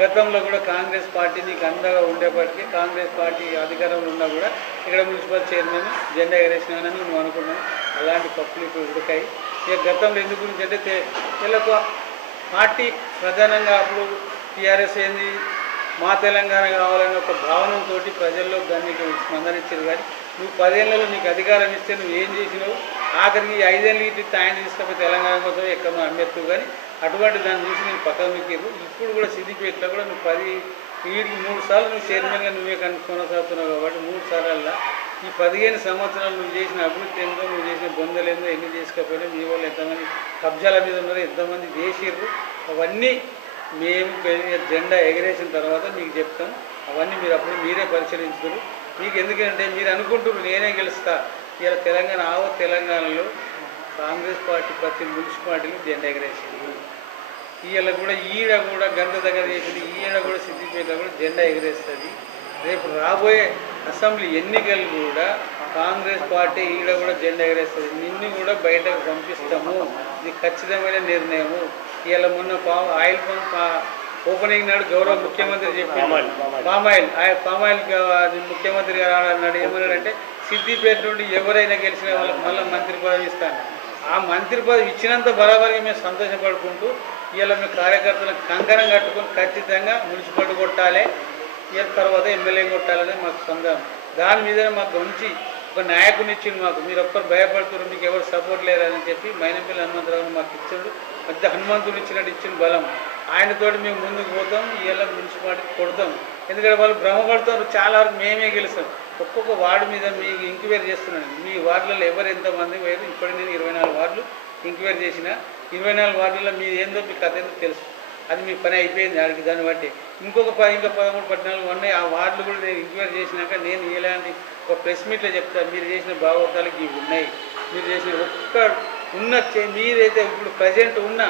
గతంలో కూడా కాంగ్రెస్ పార్టీ నీకు అండగా ఉండేప్పటికీ కాంగ్రెస్ పార్టీ అధికారంలో ఉన్నా కూడా ఇక్కడ మున్సిపల్ చైర్మన్ జెండా ఎగరేసినానని నువ్వు అనుకున్నావు. అలాంటి తప్పులు ఇప్పుడు ఉడకాయి. ఇక గతంలో ఎందుకు గురించి అంటే వీళ్ళకు పార్టీ ప్రధానంగా అప్పుడు టీఆర్ఎస్ ఏంది మా తెలంగాణ కావాలనే ఒక భావనతో ప్రజల్లో దాన్ని స్పందన ఇచ్చారు. కానీ నువ్వు 10 ఏళ్లలో నీకు అధికారం ఇస్తే నువ్వు ఏం చేసినావు? ఆఖరికి 5 ఏళ్ళు ఇట్టి ఆయన తీసుకపోయి తెలంగాణ కోసం ఎక్కడో అమ్మేస్తావు. కానీ అటువంటి దాన్ని చూసి నేను పక్కన మిక్కిరు. ఇప్పుడు కూడా సిద్దిపేటలో కూడా నువ్వు 3 సార్లు నువ్వు చైర్మన్గా నువ్వే కొనసాగుతున్నావు. కాబట్టి 3 సార్లల్లో ఈ 15 సంవత్సరాలు నువ్వు చేసిన అభివృద్ధి ఏందో, నువ్వు చేసిన బొందలు ఏందో, ఎన్ని చేసుకోకపోయినా మీ వాళ్ళు ఎంతమంది కబ్జాల మీద ఉన్నారో, ఎంతమంది చేసిర్రు, అవన్నీ మేము జెండా ఎగరేసిన తర్వాత మీకు చెప్తాం. అవన్నీ మీరు అప్పుడు మీరే పరిశీలించుతారు. మీకు ఎందుకంటే మీరు అనుకుంటున్నారు నేనే గెలుస్తా. ఇలా తెలంగాణలో కాంగ్రెస్ పార్టీ ప్రతి మున్సిపాలిటీలు జెండా ఎగరేసింది. ఈయన కూడా కూడా గంట దగ్గర చేసింది. ఈయన కూడా సిద్దిపేటలో కూడా జెండా ఎగరేస్తుంది. రేపు రాబోయే అసెంబ్లీ ఎన్నికలు కూడా కాంగ్రెస్ పార్టీ కూడా జెండా ఎగరేస్తుంది. నిన్ను కూడా బయటకు పంపిస్తాము. ఇది ఖచ్చితమైన నిర్ణయము. ఇలా మొన్న ఆయిల్ పంప్ ఓపెనింగ్ నాడు గౌరవ ముఖ్యమంత్రి చెప్పారు పామాయిల్ ముఖ్యమంత్రి గారు అన్నాడు. ఏమన్నాడంటే సిద్దిపేట నుండి ఎవరైనా గెలిచిన వాళ్ళకి మళ్ళీ మంత్రి పదవి ఇస్తాను. ఆ మంత్రి పదవి ఇచ్చినంత బరాబరిగా మేము సంతోషపడుకుంటూ ఇలా మేము కార్యకర్తలకు కంకణం కట్టుకొని ఖచ్చితంగా మున్సిపాలిటీ కొట్టాలి, తర్వాత ఎమ్మెల్యే కొట్టాలని మాకు సందేహం. దాని మీద మాకు మంచి ఒక నాయకుని ఇచ్చిండు. మాకు మీరు ఒక్కరు భయపడుతున్నారు, మీకు ఎవరు సపోర్ట్ లేరని చెప్పి మైనంపల్లి హనుమంతరావు మాకు ఇచ్చిండు. మధ్య హనుమంతుడు ఇచ్చినట్టు ఇచ్చిన బలం. ఆయనతోటి మేము ముందుకు పోతాం. ఇలా మున్సిపాలిటీ కొడతాం. ఎందుకంటే వాళ్ళు భ్రమపడతారు. చాలా వరకు మేమే గెలుస్తాం. ఒక్కొక్క వార్డు మీద మీకు ఎంక్వైరీ చేస్తున్నాను. మీ వార్డులలో ఎవరు ఎంతమంది పోయారు? ఇప్పటికి నేను 24 వార్డులు ఎంక్వైరీ చేసిన. 24 వార్డులలో మీరు ఏందో మీ కథ ఏందో తెలుసు. అది మీ పని అయిపోయింది. ఆడికి దాన్ని బట్టి ఇంకా 13, 14 ఉన్నాయి. ఆ వార్డులు కూడా నేను ఎంక్వైరీ చేసినాక నేను ఇలాంటి ఒక ప్రెస్ మీట్లో చెప్తాను. మీరు చేసిన భాగవతాలకి ఇవి ఉన్నాయి. మీరు చేసిన మీరైతే ఇప్పుడు ప్రజెంట్ ఉన్న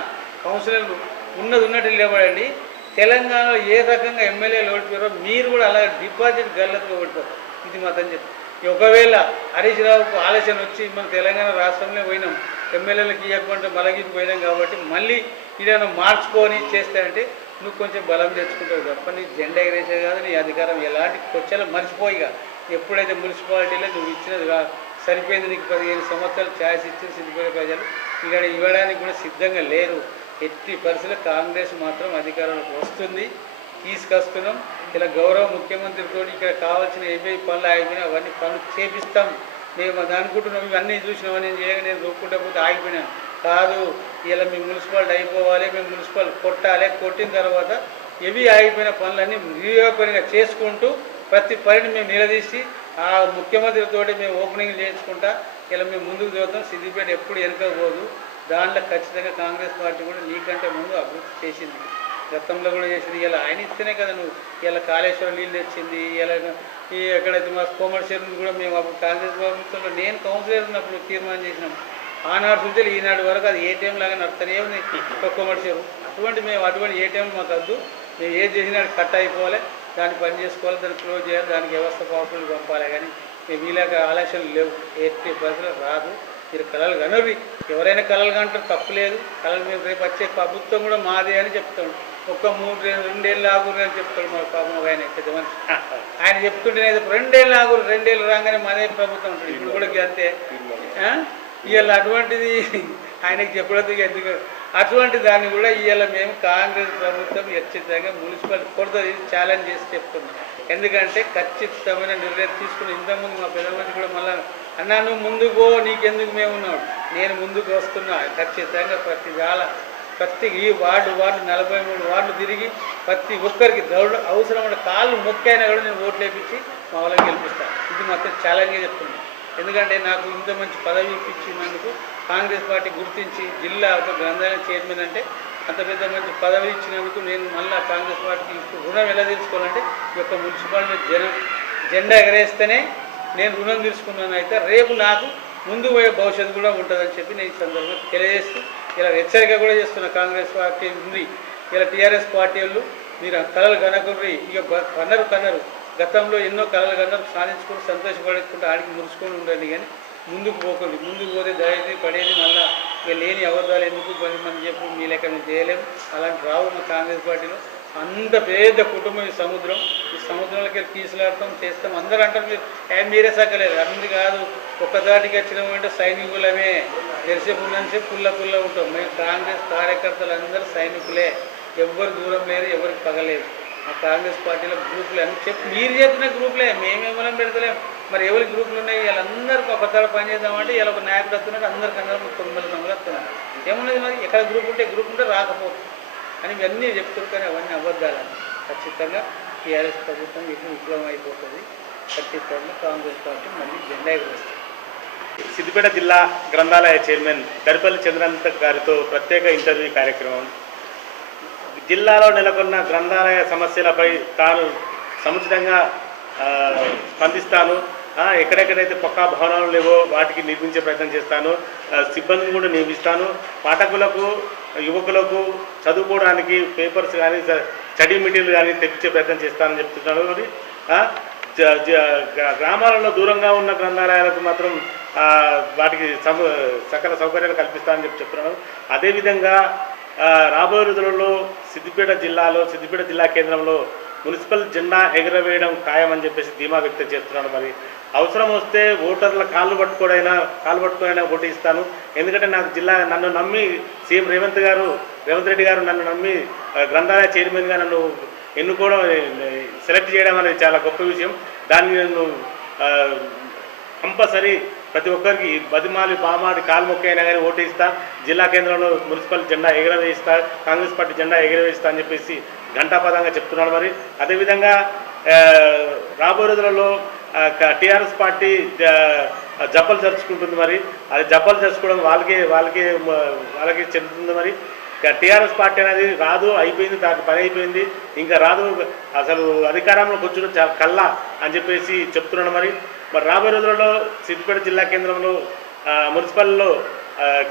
కౌన్సిలర్లు ఉన్నట్టు నిలబడండి. తెలంగాణలో ఏ రకంగా ఎమ్మెల్యేలు ఓడిపోయారో మీరు కూడా అలాగే డిపాజిట్ గల్లతుగా ఓడిపోతారు. ఇది మాత్రం చెప్పి ఒకవేళ హరీష్ రావుకు ఆలోచన వచ్చి మనం తెలంగాణ రాష్ట్రంలో పోయినాం, ఎమ్మెల్యేలకు ఇవ్వకుండా మలగికి పోయినాం కాబట్టి మళ్ళీ ఇదేమైనా మార్చుకొని చేస్తాయంటే నువ్వు కొంచెం బలం తెచ్చుకుంటావు తప్ప నీ జెండా ఎగరేసే కాదు. నీ అధికారం ఎలాంటి కొచ్చలో మర్చిపోయిగా ఎప్పుడైతే మున్సిపాలిటీలో నువ్వు ఇచ్చినది సరిపోయింది. నీకు 15 సంవత్సరాలు ఛాయిస్ ఇచ్చి సిద్దిపేట ప్రజలు ఇక్కడ ఇవ్వడానికి కూడా సిద్ధంగా లేరు. ఎట్టి పరిస్థితుల్లో కాంగ్రెస్ మాత్రం అధికారంలోకి వస్తుంది, తీసుకొస్తున్నాం. ఇలా గౌరవ ముఖ్యమంత్రితో ఇక్కడ కావాల్సిన ఏవే పనులు ఆగిపోయినా అవన్నీ పనులు చేపిస్తాం. మేము అది అనుకుంటున్నాం. ఇవన్నీ చూసినామని నేను చేయగా నేను రొక్కుంటే పోతే ఆగిపోయినాను కాదు. ఇలా మీ మున్సిపాలిటీ అయిపోవాలి, మేము మున్సిపాలిటీ కొట్టాలి. కొట్టిన తర్వాత ఇవి ఆగిపోయిన పనులన్నీ రీఓపెన్గా చేసుకుంటూ ప్రతి పనిని మేము నిలదీసి ఆ ముఖ్యమంత్రితో మేము ఓపెనింగ్ చేయించుకుంటా ఇలా మేము ముందుకు చదువుతాం. సిద్దిపేట ఎప్పుడు వెనకపోదు. దాంట్లో ఖచ్చితంగా కాంగ్రెస్ పార్టీ కూడా నీకంటే ముందు అభివృద్ధి చేసింది. గతంలో కూడా చేసింది. ఇలా ఆయన ఇస్తేనే కదా నువ్వు ఇలా కాళేశ్వరం నీళ్ళు తెచ్చింది. ఇలా ఈ ఎక్కడైతే మా కోమర్షియల్ కూడా మేము అప్పుడు కాంగ్రెస్ ప్రభుత్వంలో నేను కౌన్సిలర్ ఉన్నప్పుడు తీర్మానం చేసినాం. ఆనాడు చూస్తే ఈనాడు వరకు అది ఏటీఎం లాగా నడుస్తూనే ఉంది కోమర్షియల్. అటువంటి ఏటీఎం మాకు వద్దు. మేము ఏది చేసినా కట్ అయిపోవాలి, దాన్ని పని చేసుకోవాలి, దాన్ని క్లోజ్ చేయాలి, దానికి వ్యవస్థ పవర్ఫుల్ పంపాలి. కానీ మేము ఇలాగ ఆలోచనలు లేవు. ఎట్టి పరిస్థితులు రాదు. మీరు కళలు కనవి. ఎవరైనా కళలు కంటారు, తప్పులేదు. కళలు మేము రేపు వచ్చే ప్రభుత్వం కూడా మాదే అని చెప్తాడు. 2 ఏళ్ళు ఆగురు అని చెప్తాడు మా పాపం ఆయన పెద్ద మనిషి. ఆయన చెప్తుంటే 2 ఏళ్ళు ఆగురు, 2 ఏళ్ళు రాగానే మాదే ప్రభుత్వం ఉంటుంది. ఇప్పుడు కూడా అంతే. ఇవాళ అటువంటిది ఆయనకి చెప్పలేదు. ఎందుకు అటువంటి దాన్ని కూడా ఇవాళ మేము కాంగ్రెస్ ప్రభుత్వం ఖచ్చితంగా మున్సిపల్ కొడుతుంది ఛాలెంజ్ చేసి చెప్తున్నాం. ఎందుకంటే ఖచ్చితమైన నిర్ణయం తీసుకుని ఇంతకుముందు మా పెద్దమంది కూడా మళ్ళీ అన్నా నువ్వు ముందుకో నీకెందుకు మేము ఉన్నాడు, నేను ముందుకు వస్తున్నా. ఖచ్చితంగా ప్రతి ఈ వార్డు 43 వార్డులు తిరిగి ప్రతి ఒక్కరికి అవసరమైన కాళ్ళు మొక్కైనా కూడా నేను ఓట్లు వేయించి మా వాళ్ళకి గెలిపిస్తాను. ఇది మాత్రం ఛాలెంజ్గా చెప్తున్నాను. ఎందుకంటే నాకు ఇంత మంచి పదవి ఇప్పించినందుకు కాంగ్రెస్ పార్టీ గుర్తించి జిల్లా ఒక గ్రంథాలయ చైర్మన్ అంటే అంత పెద్ద మంచి పదవి ఇచ్చినందుకు నేను మళ్ళీ కాంగ్రెస్ పార్టీకి రుణం ఎలా తీసుకోవాలంటే ఈ యొక్క మున్సిపాలిటీ జెండా ఎగరేస్తేనే నేను రుణం తీసుకున్నాను. అయితే రేపు నాకు ముందు పోయే భవిష్యత్తు కూడా ఉంటుందని చెప్పి నేను ఈ సందర్భంగా తెలియజేస్తూ ఇలా హెచ్చరిక కూడా చేస్తున్న కాంగ్రెస్ పార్టీ ఉంది. ఇలా టీఆర్ఎస్ పార్టీ వాళ్ళు మీరు కళలు కనకుర్రి ఇక కన్నరు గతంలో ఎన్నో కళలు కన్నారు సాధించుకుని సంతోషపడకుండా ఆడికి మురుచుకొని ఉండండి. కానీ ముందుకు పోకండి. ముందుకు పోతే దయచేసి పడేది మళ్ళీ ఇక లేని అబద్ధాలు ఎందుకు పని మనం చెప్పి మీ లెక్క మేము చేయలేము. అలాంటి రావు మా కాంగ్రెస్ పార్టీలో. అంత పెద్ద కుటుంబం ఈ సముద్రంలోకి కీసులాడతాం చేస్తాం. అందరూ అంటారు మీరే సక్కలేదు అన్ని కాదు, ఒక్కదాటికి వచ్చినామంటే సైనికులమే తెరిసేపు ఉన్నంతసేపు పుల్ల ఉంటాం. మేము కాంగ్రెస్ కార్యకర్తలు అందరూ సైనికులే, ఎవ్వరు దూరం లేదు, ఎవరికి పగలేదు. మా కాంగ్రెస్ పార్టీలో గ్రూపులు అని చెప్పి మీరు చెప్పిన గ్రూపులే, మేమేమో పెడతలేము. మరి ఎవరి గ్రూపులు ఉన్నాయి వీళ్ళందరూ పక్కన పని చేద్దామంటే ఇలా ఒక నాయకుడు వస్తున్నాడు, అందరికి 9 వస్తున్నారు. ఏమున్నది మరి ఎక్కడ గ్రూప్ ఉంటే రాకపోతుంది అని ఇవన్నీ చెప్తారు. కానీ అవన్నీ అబద్ధాలని. ఖచ్చితంగా టీఆర్ఎస్ ప్రభుత్వం ఇప్పుడు విప్లవం అయిపోతుంది. ఖచ్చితంగా కాంగ్రెస్ పార్టీ మళ్ళీ జెండా ఎగురేస్తుంది. సిద్దిపేట జిల్లా గ్రంథాలయ చైర్మన్ దరిపల్లి చంద్రనంత గారితో ప్రత్యేక ఇంటర్వ్యూ కార్యక్రమం. జిల్లాలో నెలకొన్న గ్రంథాలయ సమస్యలపై తాను సముచితంగా స్పందిస్తాను, ఎక్కడెక్కడైతే పక్కా భవనాలు లేవో వాటికి నిర్మించే ప్రయత్నం చేస్తాను, సిబ్బందిని కూడా నియమిస్తాను, పాఠకులకు యువకులకు చదువుకోవడానికి పేపర్స్ కానీ స్టడీ మెటీరియల్ కానీ తెప్పించే ప్రయత్నం చేస్తానని చెప్తున్నాను. మరి గ్రామాలలో దూరంగా ఉన్న గ్రంథాలయాలకు మాత్రం వాటికి సకల సౌకర్యాలు కల్పిస్తానని చెప్తున్నాను. అదేవిధంగా రాబోయే రోజులలో సిద్దిపేట జిల్లా కేంద్రంలో మున్సిపల్ జెండా ఎగరవేయడం ఖాయమని చెప్పేసి ధీమా వ్యక్తం చేస్తున్నాను. మరి అవసరం వస్తే ఓటర్ల కాళ్ళు పట్టుకోనైనా ఓటు ఇస్తాను. ఎందుకంటే నన్ను నమ్మి సీఎం రేవంత్ రెడ్డి గారు నన్ను నమ్మి గ్రంథాలయ చైర్మన్గా నన్ను ఎన్నుకోవడం, సెలెక్ట్ చేయడం అనేది చాలా గొప్ప విషయం. దాన్ని నేను కంపల్సరీ ప్రతి ఒక్కరికి బదిమాలి బామాడి కాలు మొక్క అయినా కానీ ఓటు ఇస్తా, జిల్లా కేంద్రంలో మున్సిపల్ జెండా ఎగరవేయిస్తా, కాంగ్రెస్ పార్టీ జెండా ఎగరవేయిస్తా అని చెప్పేసి ఘంటాపదంగా చెప్తున్నాడు. మరి అదేవిధంగా రాబోయే రోజులలో టీఆర్ఎస్ పార్టీ జబ్బలు జరుచుకుంటుంది. మరి అది జబ్బలు జరుచుకోవడం వాళ్ళకే చెందుతుంది. మరి టీఆర్ఎస్ పార్టీ అనేది రాదు, అయిపోయింది, దాని పని అయిపోయింది, ఇంకా రాదు, అసలు అధికారంలోకి వచ్చుడు కల్లా అని చెప్పేసి చెప్తున్నాడు. మరి రాబోయే రోజులలో సిద్దిపేట జిల్లా కేంద్రంలో మున్సిపల్లో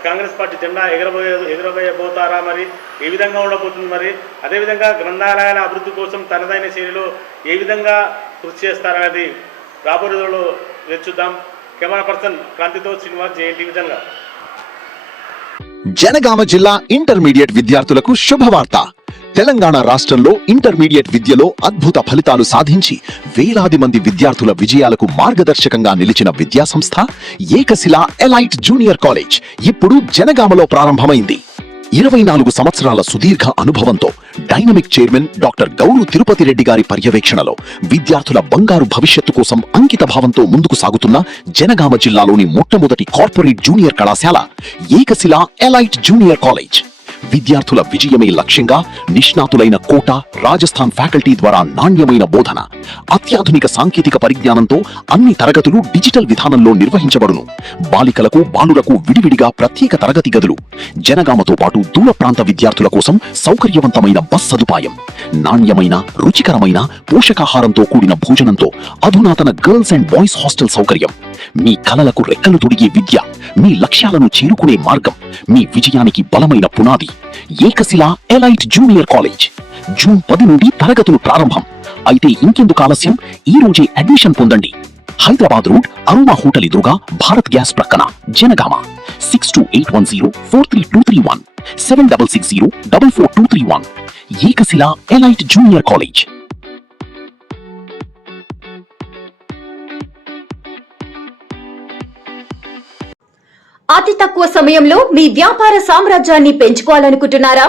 కాంగ్రెస్ పార్టీ జెండా ఎగరవేయబోతారా, మరి ఏ విధంగా ఉండబోతుంది, మరి అదేవిధంగా గ్రంథాలయాల అభివృద్ధి కోసం తనదైన శైలిలో ఏ విధంగా కృషి చేస్తారనేది రాబోయే రోజుల్లో చూద్దాం. కెమెరా పర్సన్ క్రాంతితో శ్రీనివాస్, జేఎన్టీవీ జనగామ. జనగామ జిల్లా ఇంటర్మీడియట్ విద్యార్థులకు శుభవార్త. తెలంగాణ రాష్ట్రంలో ఇంటర్మీడియట్ విద్యలో అద్భుత ఫలితాలు సాధించి వేలాది మంది విద్యార్థుల విజయాలకు మార్గదర్శకంగా నిలిచిన విద్యాసంస్థ ఏకశిల ఎలైట్ జూనియర్ కాలేజ్ ఇప్పుడు జనగామలో ప్రారంభమైంది. 24 సంవత్సరాల సుదీర్ఘ అనుభవంతో dynamic chairman doctor Gouru Tirupati Reddy గారి పర్యవేక్షణలో విద్యార్థుల బంగారు భవిష్యత్తు కోసం అంకిత భావంతో ముందుకు సాగుతున్న జనగామ జిల్లాలోని మొట్టమొదటి కార్పొరేట్ జూనియర్ కళాశాల ఏకశిల ఎలైట్ జూనియర్ కాలేజ్. విద్యార్థుల విజయమే లక్ష్యంగా నిష్ణాతులైన కోట, రాజస్థాన్ ఫ్యాకల్టీ ద్వారా నాణ్యమైన బోధన, అత్యాధునిక సాంకేతిక పరిజ్ఞానంతో అన్ని తరగతులు డిజిటల్ విధానంలో నిర్వహించబడును. బాలికలకు, బాలురకు విడివిడిగా ప్రత్యేక తరగతి గదులు, జనగామతో పాటు దూర ప్రాంత విద్యార్థుల కోసం సౌకర్యవంతమైన బస్ సదుపాయం, నాణ్యమైన, రుచికరమైన, పోషకాహారంతో కూడిన భోజనంతో అధునాతన గర్ల్స్ అండ్ బాయ్స్ హాస్టల్ సౌకర్యం. మీ కలలకు రెక్కలు తొడిగే విద్య, మీ లక్ష్యాలను చేరుకునే మార్గం, మీ విజయానికి బలమైన పునాది. ఏకశిల ఎలైట్ జూనియర్ కాలేజ్. జూన్ 10 నుండి తరగతులు ప్రారంభం. అయితే ఇంకెందుకు ఆలస్యం, ఈ రోజే అడ్మిషన్ పొందండి. హైదరాబాద్ రోడ్, అరుమా హోటల్ ఎదురుగా, భారత్ గ్యాస్ ప్రక్కన, జనగామ. 6281043231 7660444231. ఏకశిల ఎలైట్ జూనియర్ కాలేజ్. అతి తక్కువ సమయంలో మీ వ్యాపార సామ్రాజ్యాన్ని పెంచుకోవాలనుకుంటున్నారా?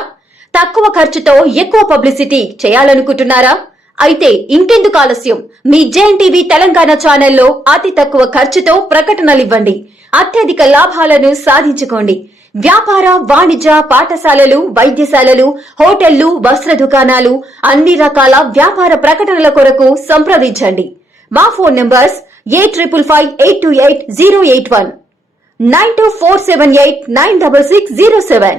తక్కువ ఖర్చుతో ఎక్కువ పబ్లిసిటీ చేయాలనుకుంటున్నారా? అయితే ఇంకెందుకు ఆలస్యం? మీ జేఎన్టీవీ తెలంగాణ ఛానల్లో అతి తక్కువ ఖర్చుతో ప్రకటనలివ్వండి. అత్యధిక లాభాలను సాధించుకోండి. వ్యాపార, వాణిజ్య, పాఠశాలలు, వైద్యశాలలు, హోటళ్లు, వస్త్ర దుకాణాలు, అన్ని రకాల వ్యాపార ప్రకటనల కొరకు సంప్రదించండి. మా ఫోన్ నంబర్స్ 8558288081 9247896607.